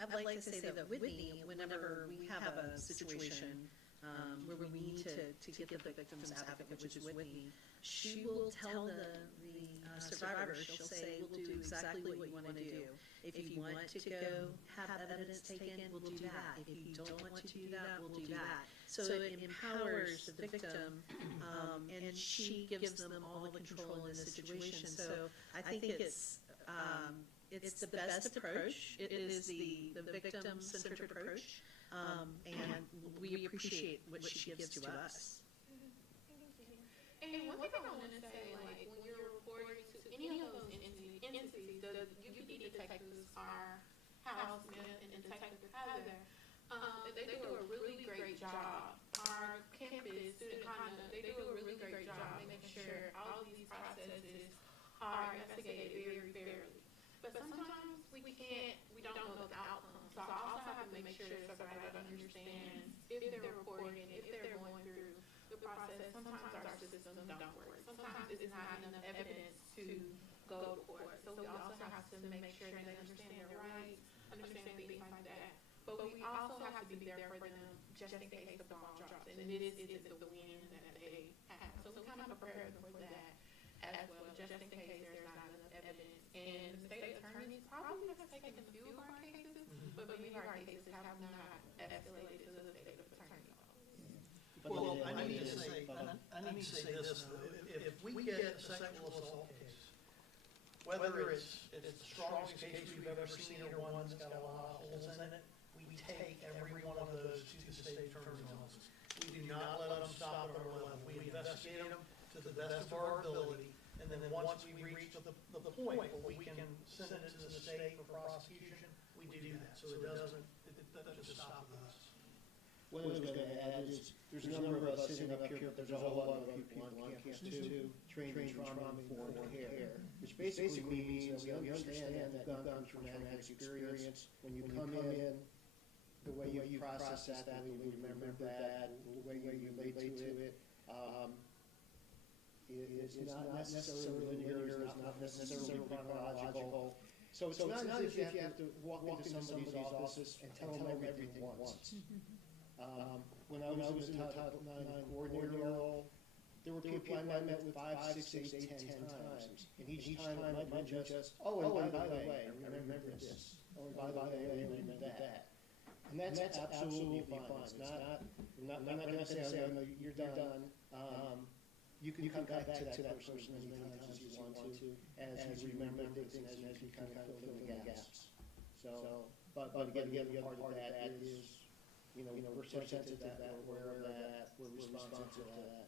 I'd like to say that Whitney, whenever we have a situation where we need to get the victim's advocate, which is Whitney, she will tell the survivor, she'll say, we'll do exactly what you want to do. If you want to go have evidence taken, we'll do that. If you don't want to do that, we'll do that. So it empowers the victim, and she gives them all the control in the situation. So I think it's the best approach. It is the victim-centered approach, and we appreciate what she gives to us. And one thing I want to say, like, when you're reporting to any of those entities, the UPD detectives are Hal Smith and Detective Heather, they do a really great job. Our campus student conduct, they do a really great job making sure all these processes are investigated very fairly. But sometimes we don't know the outcome. So I also have to make sure the survivor understands if they're reporting, if they're going through the process. Sometimes our systems don't work. Sometimes it's not enough evidence to go to court. So we also have to make sure they understand their rights, understand things like that. But we also have to be there for them just in case the ball drops. And this isn't the win that they have. So we kind of prepare them for that as well, just in case there's not enough evidence. And the state attorneys probably have taken a few of our cases, but many of our cases have not escalated to the state attorney's office. Well, I need to say this though. If we get a sexual assault case, whether it's the strongest case we've ever seen or one that's got a lot of holes in it, we take every one of those to the state attorney's office. We do not let them stop at our level. We investigate them to the best of our ability, and then once we reach the point where we can send it to the state for prosecution, we do that. So it doesn't just stop with us. What I was going to add is, there's a number of us sitting up here, but there's a whole lot of people on campus too, trained in trauma-informed care, which basically means that we understand that you've gone through traumatic experience. When you come in, the way you process that, the way you remember that, the way you relate to it, it's not necessarily linear, it's not necessarily chronological. So it's not as if you have to walk into somebody's office and tell them everything once. When I was in the Title IX coordinator role, there were people I met with 5, 6, 8, 10 times. And each time it might be just, oh, and by the way, I remember this. Oh, and by the way, I remember that. And that's absolutely fine. It's not, I'm not going to say, oh, no, you're done. You can come back to that person as many times as you want to, as you remember things, and as you kind of fill in the gaps. So, but again, the other part of that is, we're sensitive to that, we're aware of that, we're responsive to that.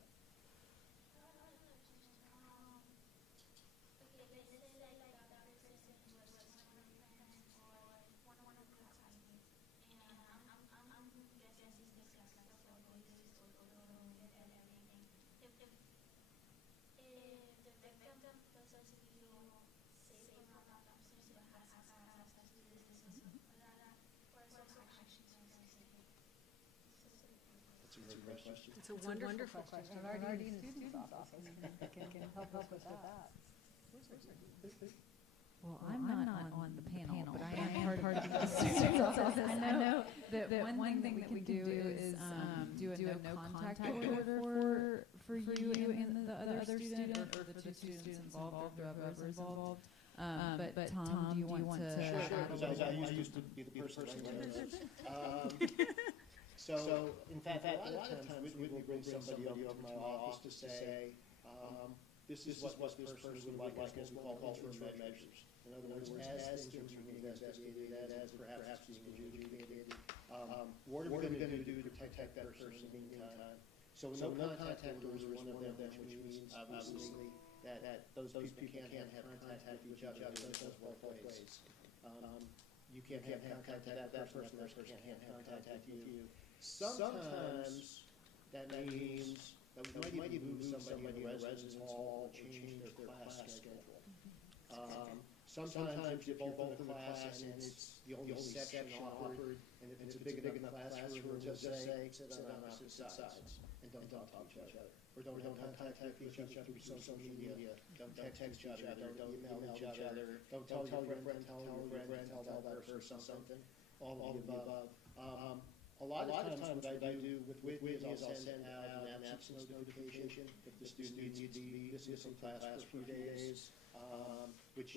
It's a great question. It's a wonderful question. And our Dean of Students Office can help us with that. Well, I'm not on the panel, but I am part of the students office. I know that one thing that we can do is do a no contact order for you and the other student, or the two students involved, or whoever's involved. But Tom, do you want to? Sure, because I used to be the person So, in fact, a lot of times we will bring somebody over to my office to say, this is what this person would like us to call interim measures. In other words, as things are being investigated, as perhaps being adjudicated, what are we going to do to protect that person in the meantime? So no contact order is one of them, which means obviously that those people can't have contact with each other. It goes both ways. You can't have contact with that person can't have contact with you. Sometimes that means that we might even move somebody in the residence hall or change their class schedule. Sometimes you're both in the class and it's the only section offered, and if it's a big enough class, we'll just say, sit on opposite sides and don't talk to each other. Or don't have contact with each other through social media, don't text each other, don't email each other, don't tell your friend, tell that person something, all of the above. A lot of times what I do with is I'll send out an absence notification if the student needs to be missing class for a few days, which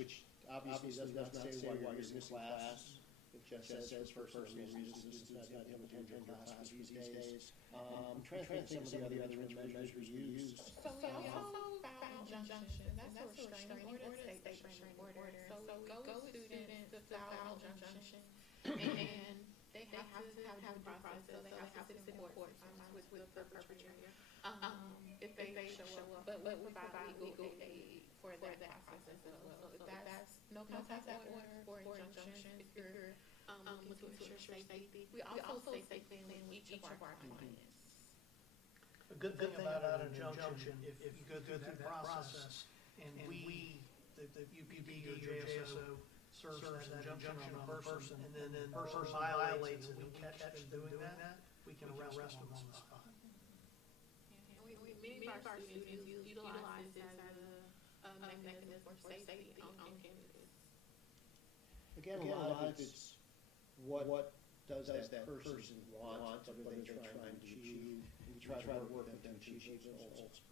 obviously does not say why you're missing class. It just says for personal reasons, the student's not able to attend your class these days. I'm trying to think some of the other measures we used. So we also found injunction. That's a restraining order, state restraining order. So we go with students to file injunction, and they have to have due process, so they have to sit in court sometimes with the perpetrator if they show up. But we provide legal aid for that process as well. So that's no contact order or injunction if you're looking to ensure safety. We also say safety in each of our clients. A good thing about an injunction, if you go through that process, and we, the UPD or JSO, serves that injunction on a person, and then the person violates it, and we catch them doing that, we can arrest them on the spot. Many of our students utilize this as a mechanism for safety on campus. Again, a lot of it's what does that person want, what are they trying to achieve, and you try to work with them to achieve those goals.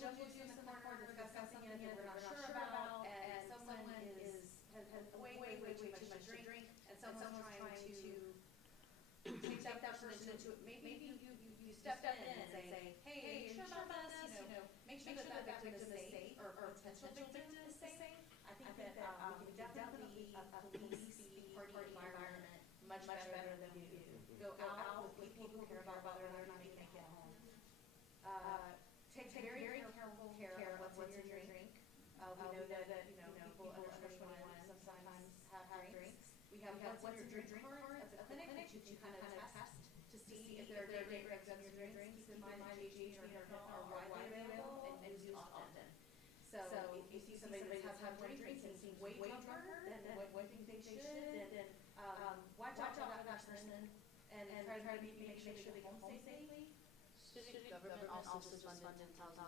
Judges in the corner discuss something that we're not sure about, and someone has way too much to drink, and someone's trying to take that person into it. Maybe you step in and say, hey, you sure about this? Make sure that victim is safe, or potential victim is safe. I think that we can definitely police the party environment much better than we do. Go out with people who care about whether or not you can get home. Take very careful care of what's in your drink. We know that people under 21 sometimes have drinks. We have what's in your drink cards at the clinic that you can kind of test to see if there are date breaks on your drinks. Keep in mind that GHB and ethanol are widely available and used often. So if you see somebody that has one drink and seems way drunker than what you think they should, then watch out for that person and try to make sure they get home safely. Student government also funded $10,000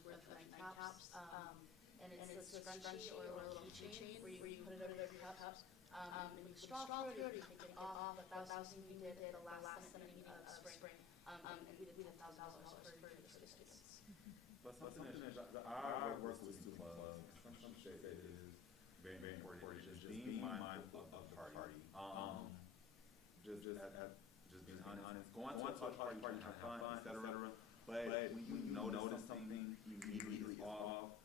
worth of nightcaps, and it's a scrunchie or a little keychain where you put it over your cups, and you put a straw through it, or you can take it off. That was something we did at the last meeting of spring, and we did $10,000 for the students. But something that I work with student clubs, some say that it is very important, is just being mindful of the party. Just being honest, going to a party, have fun, etc. But when you notice something, you immediately off.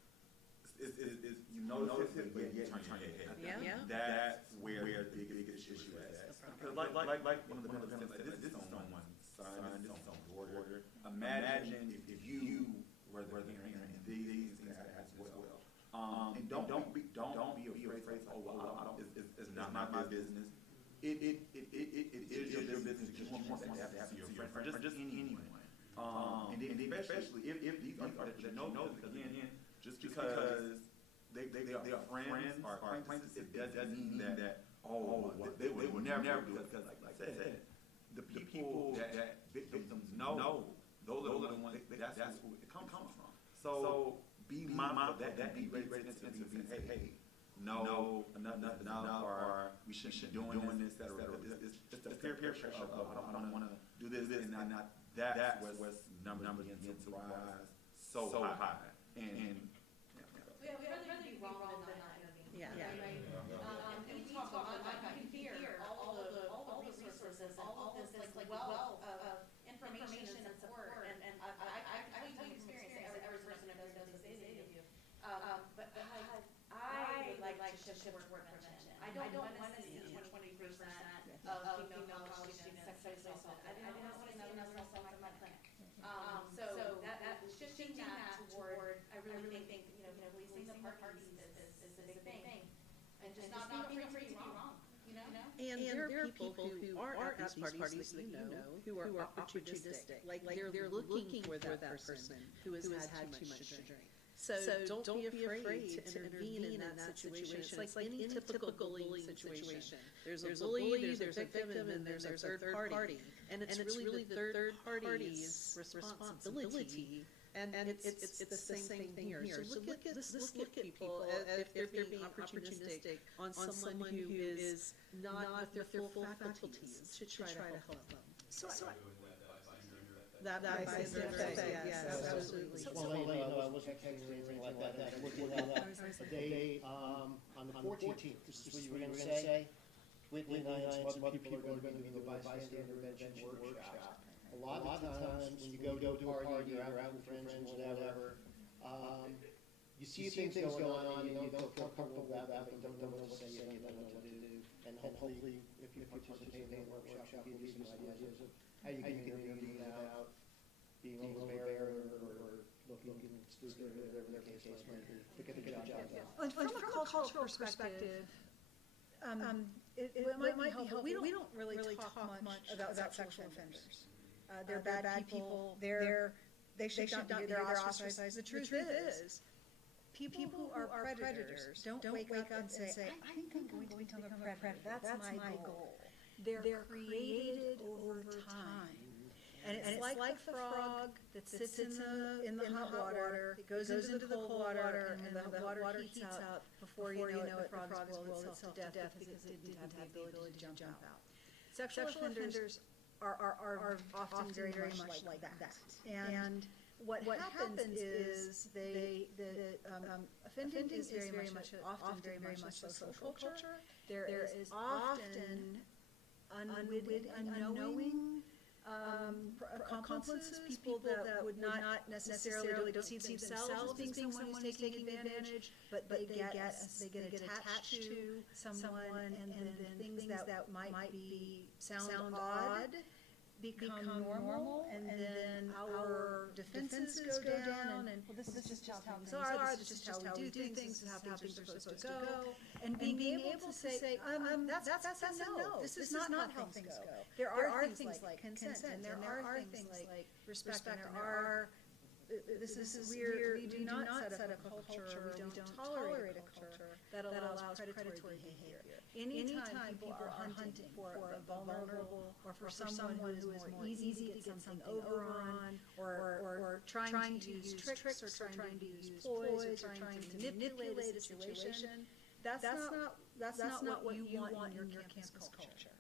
You notice it, but yet you turn your head. Yeah. That's where the biggest issue is. Because like like one of the benefits, this is on one sign, this is on border. Imagine if you were there and these things as well. And don't be afraid to say, oh, well, I don't, it's not my business. It is your business. You just want that to happen to your friend or just anyone. And then especially if these are that know this, again, just because they are friends or acquaintances, it doesn't mean that they will never do it, because like I said, the people that victims know, those are the ones that's who it comes from. So be mindful of that, be ready to say, hey, no, enough, or we shouldn't be doing this, etc. It's the peer pressure of I don't want to do this and not. That's what's number begin to rise so high. And we really be wrong in not intervening. Yeah. Right? And we talk a lot about, you can hear all the resources and all of this like wealth of information and support. And I tell you from experience that every person that does this is interview. But I would like to shift toward prevention. I don't want to see 20% of female college students sex assaulted. I don't want to see another assault in my clinic. So that shifting that toward, I really think policing the parties is a big thing, and just not being afraid to be wrong. And there are people who are at these parties that you know who are opportunistic, like they're looking for that person who has had too much to drink. So don't be afraid to intervene in that situation. It's like any typical bullying situation. There's a bully, there's a victim, and there's a third party. And it's really the third party's responsibility. And it's the same thing here. So look at people if they're being opportunistic on someone who is not with their full faculties to try to help them. That yes, absolutely. Well, I wasn't texting or anything like that. I was looking at a day on the 14th. This is what you were going to say. Whitney and I and some other people are going to be doing the bystander intervention workshop. A lot of times when you go to a party, you're out with friends and whatever, you see things going on and you don't feel comfortable about them, don't know what to say, you don't know what to do. And hopefully, if you participate in the workshop, we'll give you some ideas of how you can intervene without being overbearing or looking stupid or whatever the case might be, to get the job done. From a cultural perspective, it might be helpful. We don't really talk much about sexual offenders. They're bad people. They should not be there ostracized. The truth is, people who are predators don't wake up and say, I think I'm going to become a predator. That's my goal. They're created over time. And it's like the frog that sits in the hot water, it goes into the cold water, and the water heats up. Before you know it, the frog has boiled itself to death because it didn't have the ability to jump out. Sexual offenders are often very much like that. And what happens is offending is often very much social culture. There is often unwitting, unknowing accomplices, people that would not necessarily don't see themselves as being someone who's taking advantage, but they get attached to someone, and then things that might sound odd become normal, and then our defenses go down, and well, this is just how things are, this is just how we do things, this is how things are supposed to go, and being able to say, that's a no, this is not how things go. There are things like consent, and there are things like respect, and there are, we do not set up a culture, we don't tolerate a culture that allows predatory behavior. Anytime people are hunting for a vulnerable, or for someone who is more easy to get something over on, or trying to use tricks, or trying to use ploys, or trying to manipulate a situation, that's not what you want in your campus culture.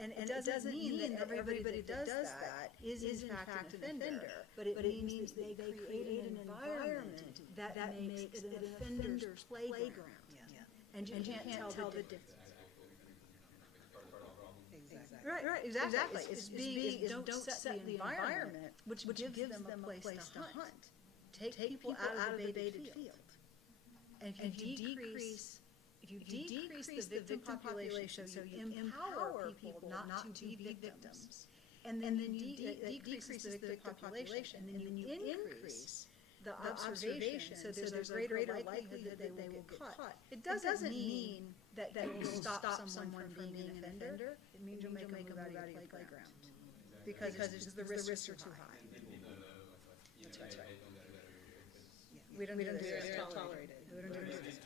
And it doesn't mean that everybody that does that is in fact an offender, but it means that they create an environment that makes it an offender's playground. And you can't tell the difference. Right, exactly. It's don't set the environment which gives them a place to hunt. Take people out of the baited field. And if you decrease if you decrease the victim population, so you empower people not to be victims, and then you decrease the victim population, and then you increase the observation, so there's a greater likelihood that they will get caught. It doesn't mean that will stop someone from being an offender. It means you'll make them move out of your playground, because the risks are too high. That's right. Yeah. We don't do this. They're tolerated. We don't do this.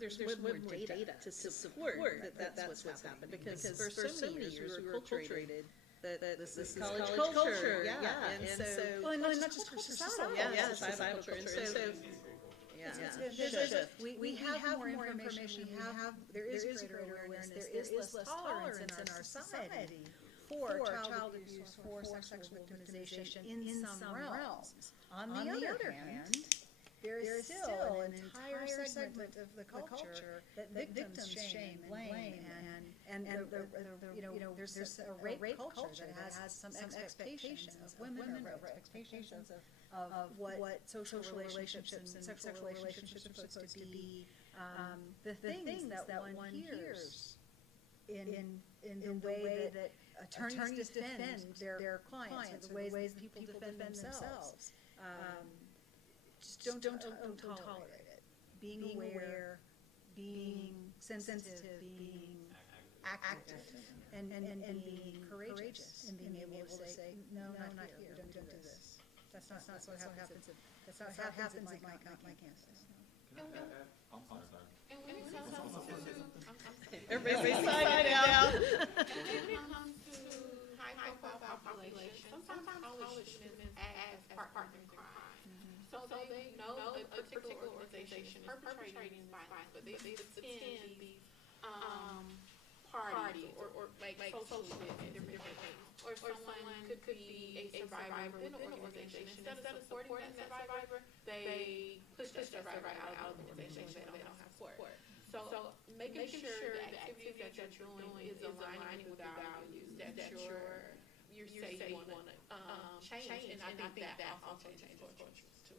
There's more data to support that's what's happened, because for so many years we were acculturated that this is college culture, and so well, and not just societal, societal culture, and so we have more information. There is greater awareness. There is less tolerance in our society for child abuse, for sexual victimization in some realms. On the other hand, there is still an entire segment of the culture that victims shame and blame, and there's a rape culture that has some expectations of women, or expectations of what social relationships and sexual relationships are supposed to be, the things that one hears in the way that attorneys defend their clients, or the ways that people defend themselves. Just don't tolerate it. Being aware, being sensitive, being active, and being courageous, and being able to say, no, not here. Don't do this. That's not what happens. That's not how it happens at my campus. I'm sorry. everybody's signing out. When it comes to high-profile population, sometimes college students as partners in crime. So they know a particular organization is perpetrating violence, but they attend these parties or like social events and different things. Or someone could be a survivor within an organization. Instead of supporting that survivor, they push that survivor out of the organization when they don't have support. So making sure the activities that you're doing is aligning with your values, that you say you want to change, and I think that also changes culture too.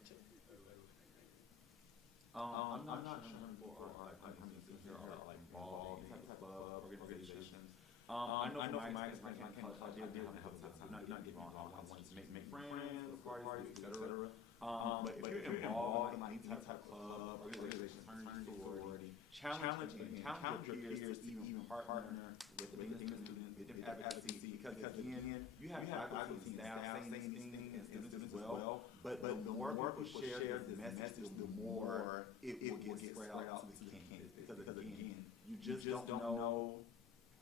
I'm not sure how many students here are like involved in type of organizations. I know from my experience, I did have a couple times. Not get wrong. I wanted to make friends, parties, etc. But if you're involved in like any type of club, organization, sorority, challenge your peers to even partner with the students, with the advocacy, because again, you have advocacy staff saying these things and students as well. But the more people share the message, the more it will get spread out to the campus. Because again, you just don't know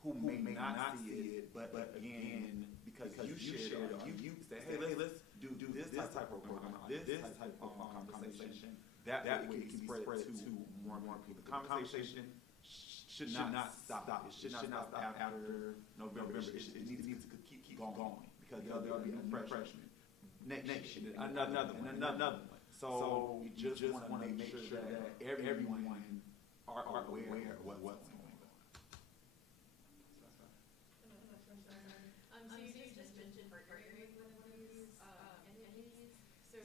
who may not see it, but again, because you share it, you say, hey, let's do this type of program, this type of conversation. That way it can be spread to more and more people. The conversation should not stop. It should not stop after November. It needs to keep going, because there'll be a new freshman. Next year, another one. So we just want to make sure that everyone are aware of what's going on. So you just mentioned partnering with one of these entities. So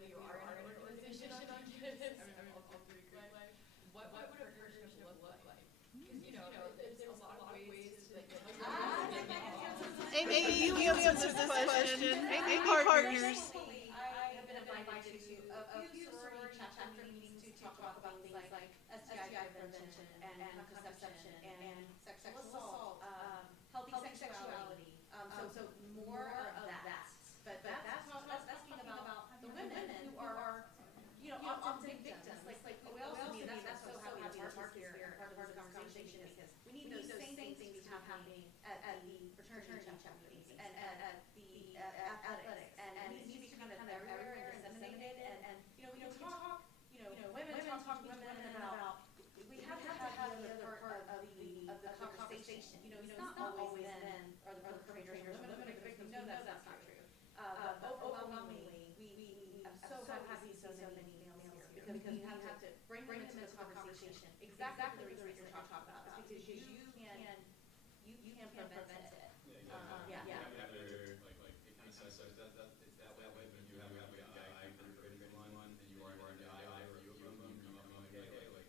you are in an organization on campus. I'll be great. What would a partnership look like? Because there's a lot of ways to like. Amy, you answer this question. Amy, partners. I have been invited to a few sorority chapter meetings to talk about things like STI prevention and contraception and sexual assault, healthy sexuality. So more of that. But that's asking about the women who are often victims. Like we also need that's so happy that Mark is here part of this conversation, because we need those same things to be happening at the fraternity chapter meetings and at the athletics, and it needs to be kind of everywhere and disseminated, and we can talk, women talk with women about, we have to have the other part of the conversation. It's not always men or the perpetrators, women are the victims. No, that's not true. But overwhelmingly, I'm so happy to see so many males here, because we have to bring them into the conversation exactly the reason you're talking about. It's because you can prevent it. Yeah. It kind of says that it's that way when you have a guy pretty one and you are a guy or a few of them, you come up and like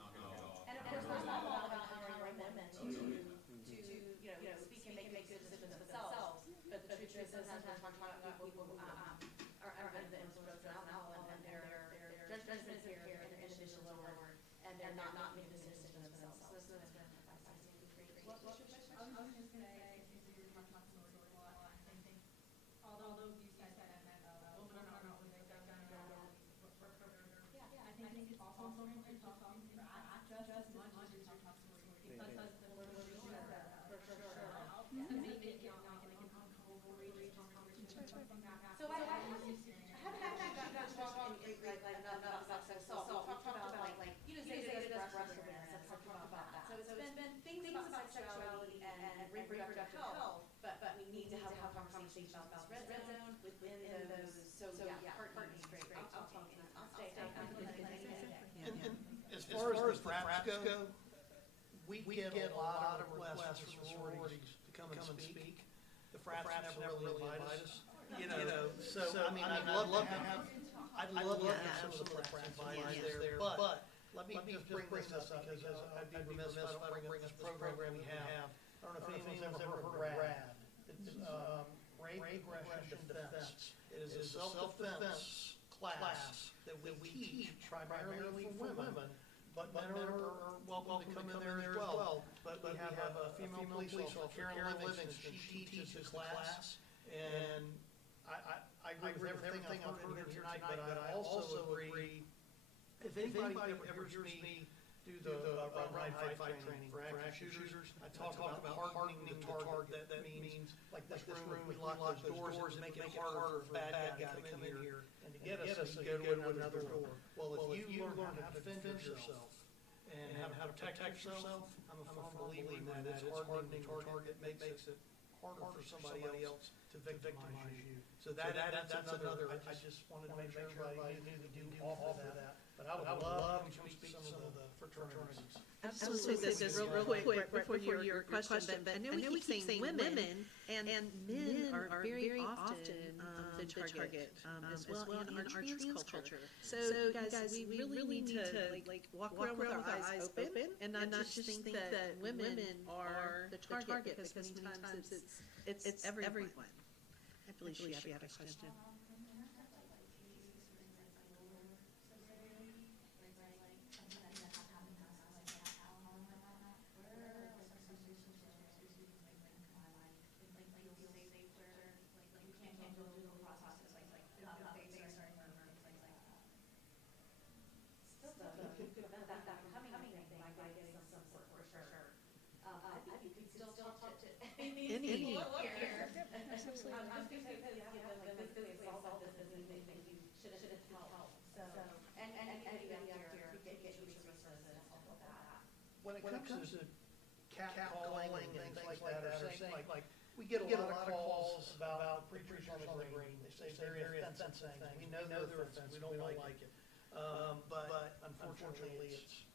knock it off. And of course, that's all about empowering women to speak and make good decisions for themselves. But the truth is, sometimes we're talking about people who are under the influence of alcohol and their judgment is here, their inhibitions lower, and they're not making decisions for themselves. So this is very great. What's your question? I was just gonna say, since we were talking about some sort of law, I think, although you said that women are not always like done work harder. I think it's also important to talk about just as much as you're talking about sorority, because the word is used for sure. And make it not like an uncomfortable conversation. So I haven't actually gotten to talk enough about sex assault. We talked about like Zeta's breast awareness and talked about that. So it's been things about sexuality and reproductive health, but we need to have conversations about Red Zone within those. So yeah, partnering is great. I'll talk to you. I'll stay. And as far as the fraps go, we get a lot of requests from sororities to come and speak. The fraps never really invite us. So I mean, I'd love to have some of the fraps invited there, but let me just bring this up because I'd be remiss if I don't bring up this program we have. I don't know if anyone's ever heard of RAD. It's Rape, Aggression, Defense. It is a self-defense class that we teach primarily for women, but men are welcome to come in there as well. But we have a female police officer, Karen Livingston. She teaches the class, and I agree with everything I've heard here tonight, but I also agree, if anybody ever hears me do the run, hide, fight training for active shooters, I talk about hardening the target. That means, like this room, we lock those doors and make it harder for a bad guy to come in here and to get us, so you go to another door. Well, if you learn how to defend yourself and how to protect yourself, I'm a firm believer in that. It's hardening the target, makes it harder for somebody else to victimize you. So that's another, I just wanted to make sure everybody knew that you offer that. But I would love to speak to some of the fraternities. I'll say this real quick before your question, but I know we keep saying women, and men are very often the target as well in our trans culture. So guys, we really need to like walk around with our eyes open and not just think that women are the target, because many times it's everyone. I believe she had a question. Any. I'm thinking because you have like physically assaulted this and they think you shouldn't help. So and anybody out there get resources and all of that. When it comes to catcalling and things like that, or saying like we get a lot of calls about preachers on the green. They say very offensive things. We know they're offensive. We don't like it. But unfortunately, it's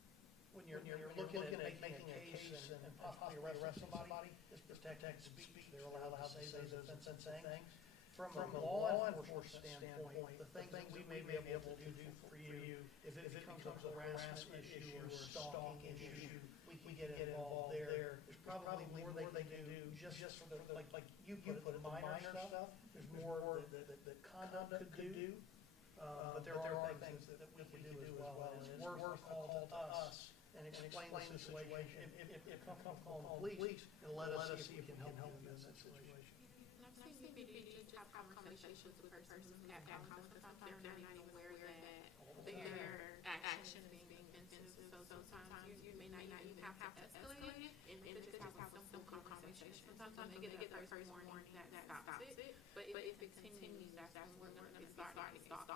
when you're looking at making a case and possibly arrest somebody, it's protect speech. They're allowed to say those offensive things. From a law enforcement standpoint, the things we may be able to do for you, if it becomes a harassment issue or a stalking issue, we can get involved there. There's probably more they can do just for the, like you put it, minor stuff. There's more that conduct could do. But there are things that we can do as well. And it's worth a call to us and explain the situation. If come call the police and let us see if we can help you in that situation. I've seen UPD just have conversations with persons at sometimes they're not even aware that their action being offensive. So sometimes you may not even have to escalate it, and just have some conversation. Sometimes they get the first warning that stops it, but if it continues, that's when it starts to stop.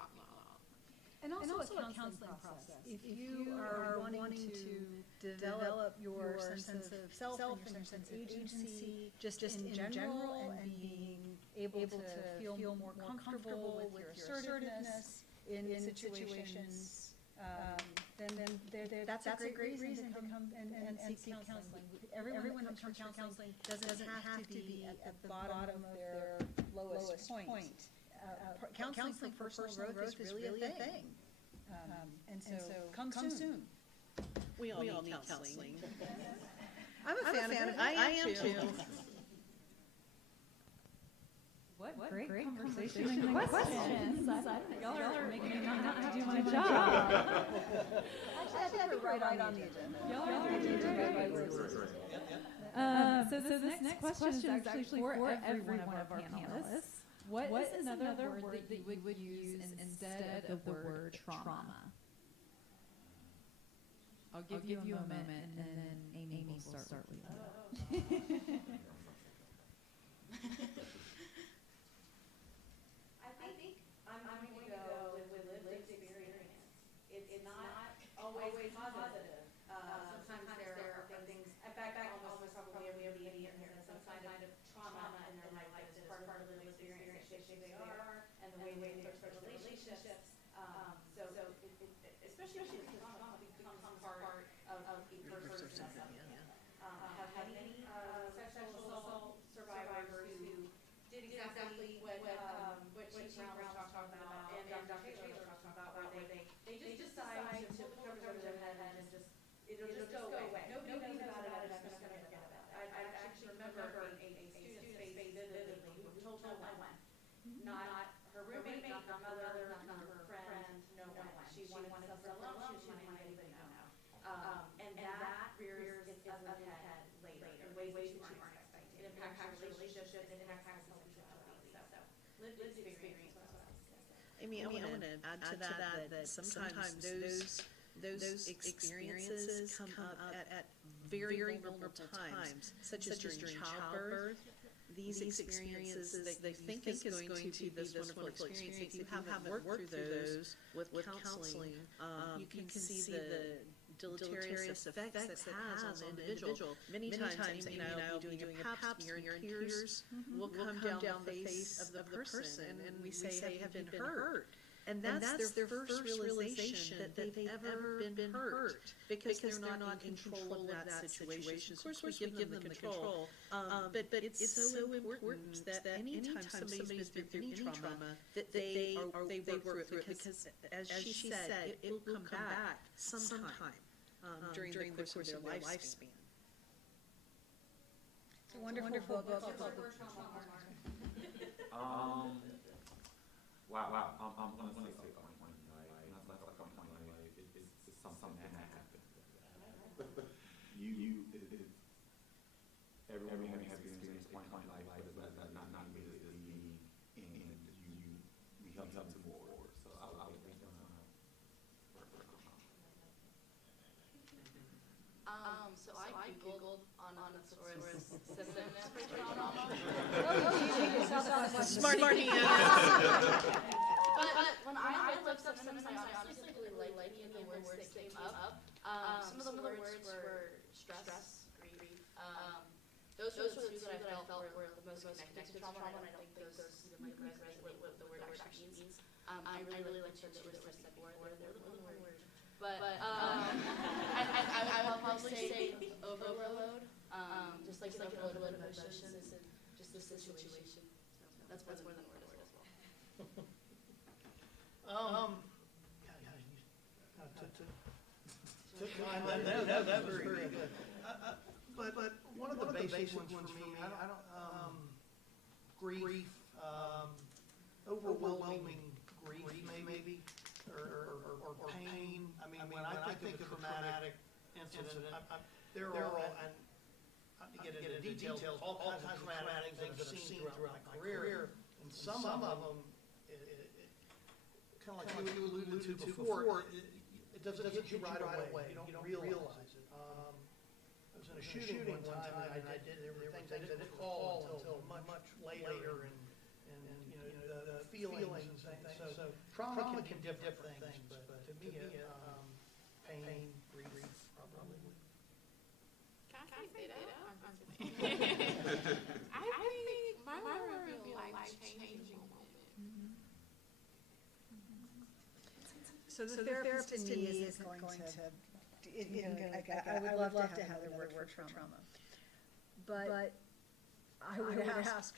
And also a counseling process. If you are wanting to develop your sense of self and your sense of agency, just in general, and being able to feel more comfortable with your assertiveness in situations then that's a great reason to come and seek counseling. Everyone that comes for counseling doesn't have to be at the bottom of their lowest point. Counseling for personal growth is really a thing. And so come soon. We all need counseling. I'm a fan of it. I am too. What great conversation and questions. Y'all are making me not have to do my job. Actually, I think we're right on the agenda. Y'all are so this next question is actually for every one of our panelists. What is another word that you would use instead of the word trauma? I'll give you a moment, and then Amy will start with you. I think I'm going to go with lived experience. It's not always positive. Sometimes there are things, in fact, almost probably everybody in here has some kind of trauma in their life that is part of the lived experience that shapes who they are and the way they approach relationships. So especially if trauma becomes part of a person's have had any sexual assault survivors who did exactly what Chief Brown was talking about and Dr. Taylor was talking about, where they just decide to put covers over their head and just it'll just go away. Nobody knows about it. I'm just going to forget about it. I actually remember a student's face vividly who told no one, not her roommate, not her mother, not her friend, no one. She wanted something alone. She didn't want anybody to know. And that rears its ugly head later in ways that you aren't expecting. It impacts relationships. It impacts sexuality. So lived experience. Amy, I want to add to that sometimes those experiences come up at very vulnerable times, such as during childbirth. These experiences they think is going to be this wonderful experience. If you haven't worked through those with counseling, you can see the deleterious effects that has on the individual. Many times, you know, you'll be doing a pap smear and tears will come down the face of the person, and we say, have you been hurt? And that's their first realization that they've ever been hurt because they're not in control of that situation. Of course, we give them the control, but it's so important that anytime somebody's been through any trauma, that they work through it because, as she said, it will come back sometime during the course of their lifespan. It's a wonderful book. Wow. I'm gonna say something right. Not like a point right. It's something that happened. Everyone has experienced a point in life, but it's not immediately, and we help to move forward. So I would think that's gonna work. So I googled on the thesaurus synonym for trauma. Smart But when I looked up synonyms, I honestly really liked the words that came up. Some of the words were stress, grief. Those were the two that I felt were the most connected to trauma, and I don't think those even resonate with what the word actually means. I really liked the words that were said before. They're the one word. But I would probably say overload, just like an overload of emotions and just the situation. So that's more than word as well. That was very good. But one of the basic ones for me, I don't, grief, overwhelming grief maybe, or pain. I mean, when I think of a traumatic incident, there are, and not to get into details, all kinds of traumatic things that I've seen throughout my career, and some of them, kind of like you alluded to before, it doesn't hit you right away. You don't realize it. I was in a shooting one time, and there were things I didn't recall until much later, and you know, the feelings and things. So trauma can do different things, but to me, pain, grief, probably. Can I say that? I think my word would be life-changing moment. So the therapist in me isn't going to, I would love to have another word for trauma. But I would ask,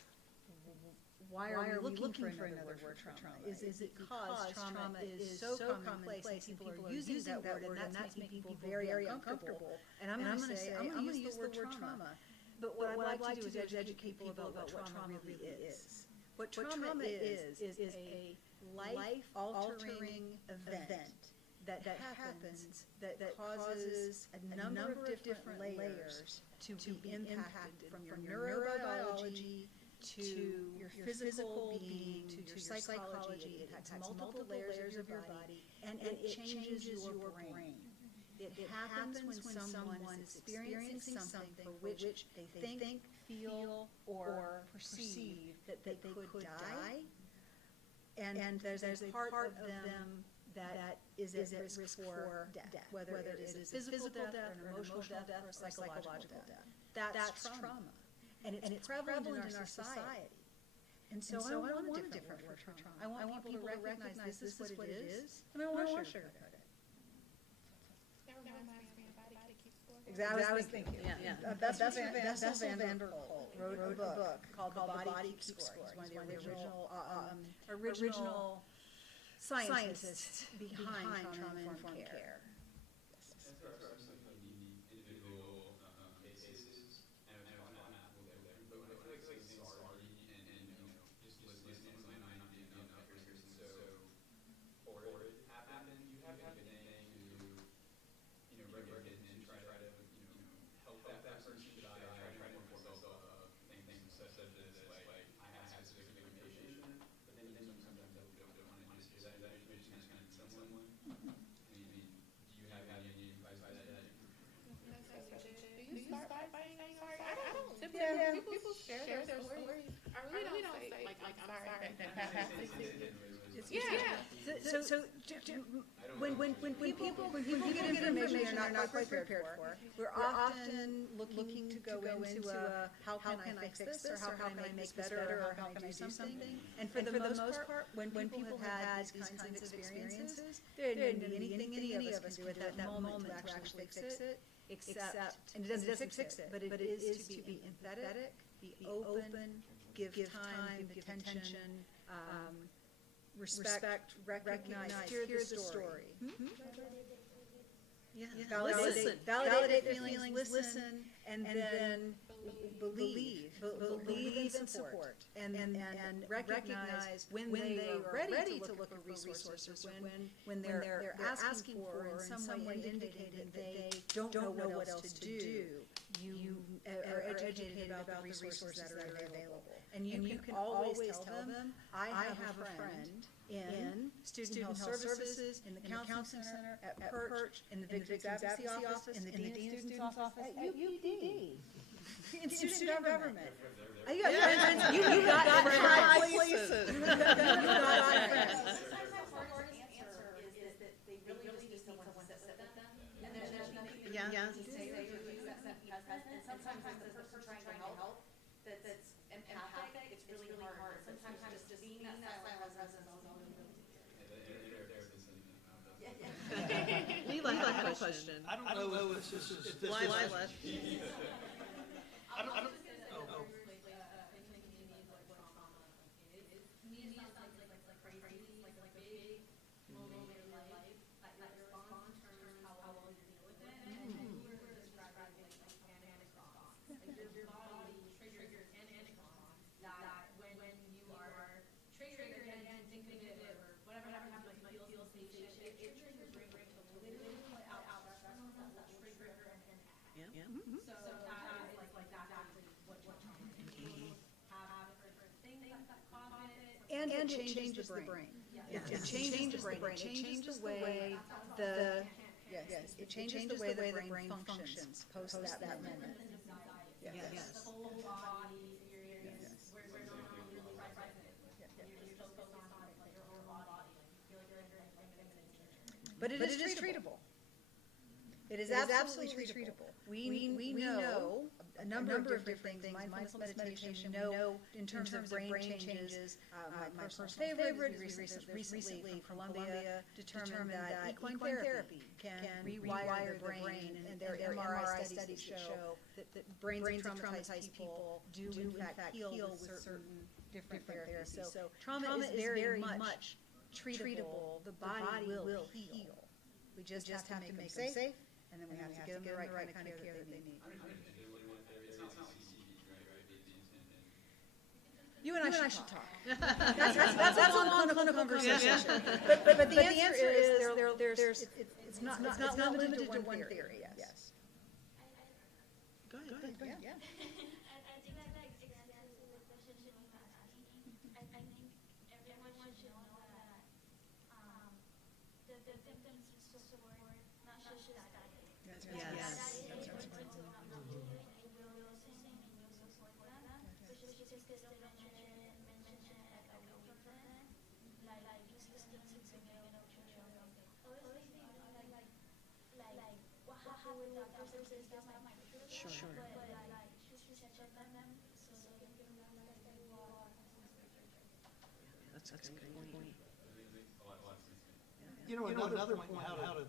why are we looking for another word for trauma? Is it because trauma is so commonplace and people are using that word and that's making people very uncomfortable? And I'm going to say, I'm going to use the word trauma. But what I'd like to do is educate people about what trauma really is. What trauma is a life-altering event that happens that causes a number of different layers to be impacted, from your neurobiology to your physical being to your psychology. It impacts multiple layers of your body, and it changes your brain. It happens when someone is experiencing something for which they think, feel, or perceive that they could die, and there's a part of them that is at risk for death, whether it is a physical death, or an emotional death, or a psychological death. That's trauma. And it's prevalent in our society. And so I want a different word for trauma. I want people to recognize this is what it is, and I don't want to sugarcoat it. That reminds me of Body Keeps Score. Exactly. I was thinking. Bessel van der Kolk wrote a book called The Body Keeps Score. He's one of the original scientists behind trauma-informed care. People share their stories. I really don't say, like, I'm sorry that happened. So when people get information they're not quite prepared for, we're often looking to go into a how can I fix this, or how can I make this better, or how can I do something. And for the most part, when people have had these kinds of experiences, there isn't anything any of us can do at that moment to actually fix it. Except, and it doesn't fix it, but it is to be empathetic, be open, give time, give attention, respect, recognize, hear the story. Validate feelings, listen, and then believe and support, and recognize when they are ready to look for resources, when they're asking for, or in some way indicating that they don't know what else to do. You are educated about the resources that are available. And you can always tell them, I have a friend in Student Health Services, in the Counseling Center, at Perch, in the Victims Advocacy Office, in the Dean of Students Office, at UPD, in student government. You got high places. You got friends. Sometimes the hardest answer is that they really need someone to sit with them, and there's nothing to say and sometimes the person trying to help that's empathic, it's really hard. Sometimes just being that silent presence is all we really do. Leela had a question. I don't know if this is Lila. And it changes the brain. It changes the brain. It changes the way it changes the way the brain functions post that moment. Yes. The whole body experience, where you're not really present. You're just focused on your whole body. You feel like you're in a But it is treatable. It is absolutely treatable. We know a number of different things. Mindfulness meditation, we know in terms of brain changes. My personal favorite is recently from Columbia determined that equine therapy can rewire the brain, and their MRI studies show that brains of traumatized people do in fact heal with certain different therapies. So trauma is very much treatable. The body will heal. We just have to make them safe, and then we have to give them the right kind of care that they need. You and I should talk. That's a long clinical conversation. But the answer is it's not limited to one theory. Yes. Go ahead. Yeah. Sure. That's a good point. You know, another point, how to,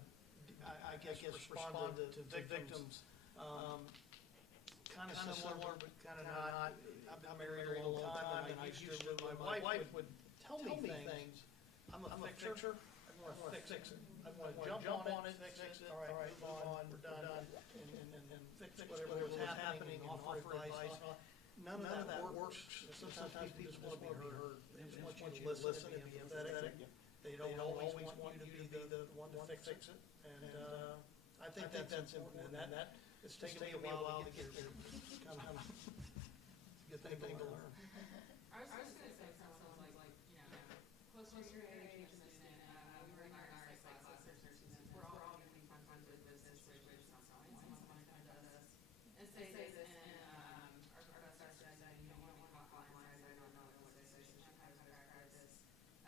I guess, respond to victims, kind of similar, but kind of not. I've been married a long time, and I used to, my wife would tell me things. I'm a fixer. I want to fix it. I want to jump on it, fix it. All right, move on, we're done. And fix whatever was happening, offer advice. None of that works. Sometimes people just want to be heard. They just want you to listen and be empathetic. They don't always want you to be the one to fix it. And I think that's important. And that it's taken me a while to get there. Kind of a good thing to learn. I was going to say something like, close to your age, we were in our psych classes, we're all getting confronted with this situation sometimes. Someone's going to come to us and say this, and our professor said, you don't want to be caught blind, I don't know what they say, so she kind of practice.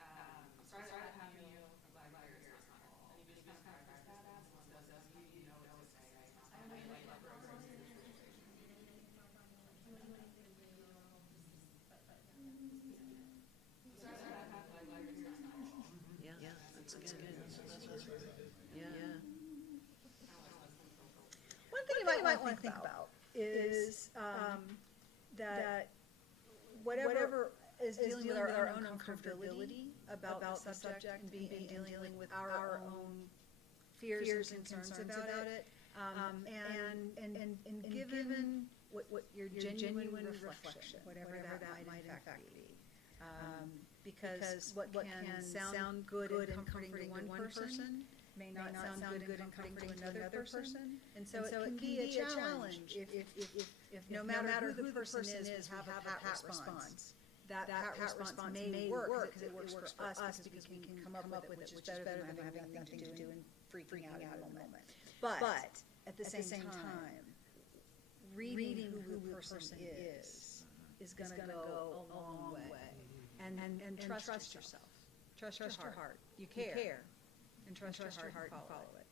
I'm sorry that happened to you, I'm glad you're here, it's not my fault. And you just kind of practice that, someone does that, you know what to say, it's not my fault. That's good. Yeah. One thing you might want to think about is that whatever is dealing with our own uncomfortability about the subject and dealing with our own fears and concerns about it, and given what your genuine reflection, whatever that might in fact be. Because what can sound good and comforting to one person may not sound good and comforting to another person. And so it can be a challenge if no matter who the person is, we have a pat response. That response may work because it works for us because we can come up with it, which is better than having nothing to do and freaking out at the moment. But at the same time, reading who the person is going to go a long way. And trust yourself. Trust your heart. You care. And trust your heart and follow it.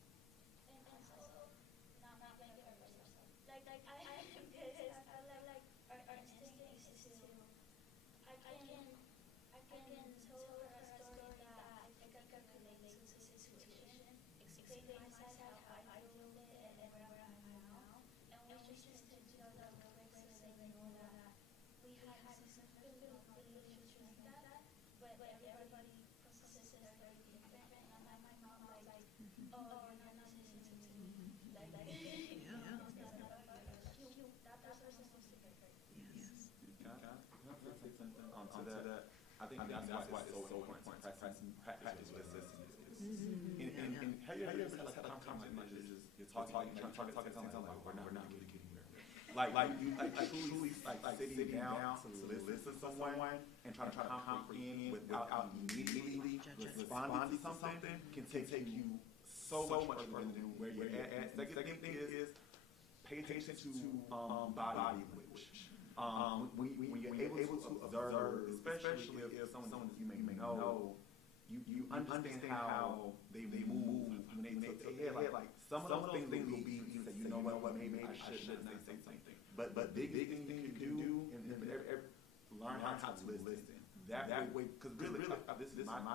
I think that's why it's so important to practice with this. And have you ever had like a conversation you're talking something like we're not really getting there. Like you truly sitting down to listen to someone and try to comprehend without immediately responding to something can take you so much further than where you're at. Second thing is pay attention to body language. When you're able to observe, especially if someone you may know, you understand how they move when they tilt their head. Like some of those things will be, you say, you know what, maybe I should not say something. But big thing you can do, and learn how to listen. That way, because really, this is what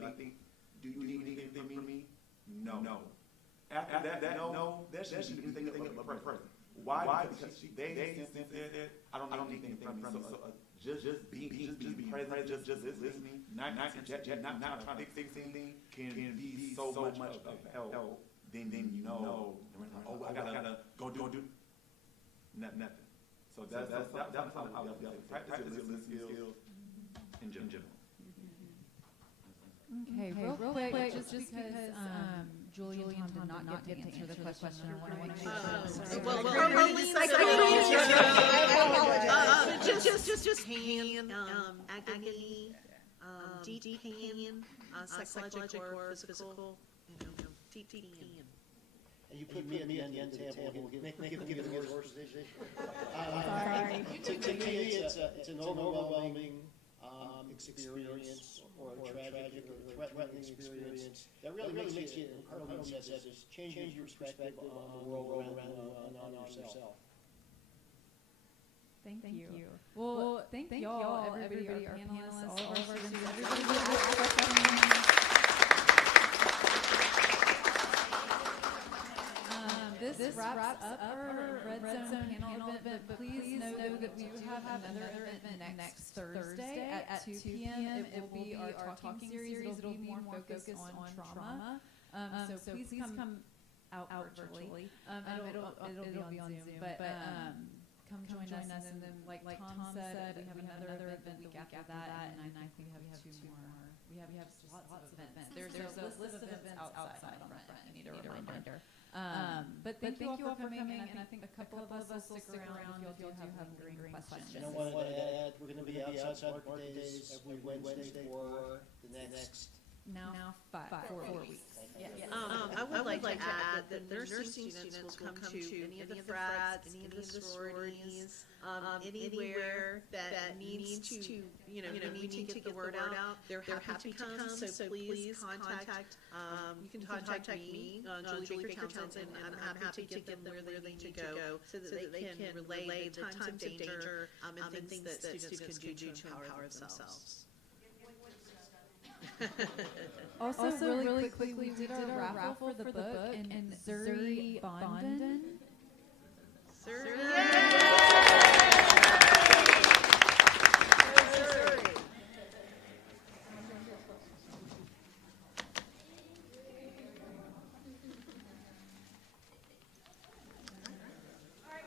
I think. Do you need anything from me? No. After that, no, that shouldn't be anything of a person. Why? Because they said that I don't need anything from me. So just be present, just listening, not trying to fix anything can be so much of help. Then you know, oh, I gotta go do nothing. So that's how I practice your listening skills in general. Okay, real quick, just because Julie and Tom did not get to answer the question, I want to make sure. Just hand, agony, deep pain, psychological or physical, deep pain. And you put me at the end of the table, make it the worst position. To me, it's an overwhelming experience, or a tragic or threatening experience that really makes you, Carlene says, change your perspective on the world around and on yourself. Thank you. Well, thank y'all, everybody, our panelists, all of our students, everybody who asked questions. This wraps up our Red Zone panel event, but please know that we do have another event next Thursday at 2 p.m. It will be our talking series. It'll be more focused on trauma. So please come out virtually. It'll be on Zoom, but come join us. And then, like Tom said, we have another event the week after that, and I think we have two more. We have lots of events. There's a list of events outside on the front. You need a reminder. But thank you all for coming, and I think a couple of us will stick around if you do have lingering questions. And I wanted to add, we're going to be outside market days every Wednesday for the next now 4 weeks. Yes. I would like to add that nursing students will come to any of the frats, any of the sororities, anywhere that needs to, we need to get the word out. They're happy to come, so please contact, you can contact me, Julie Baker Townsend, and I'm happy to get them where they need to go so that they can relay the times of danger and things that students can do to empower themselves. Also, really quickly, we did a raffle for the book, and Zuri Bonden. All right,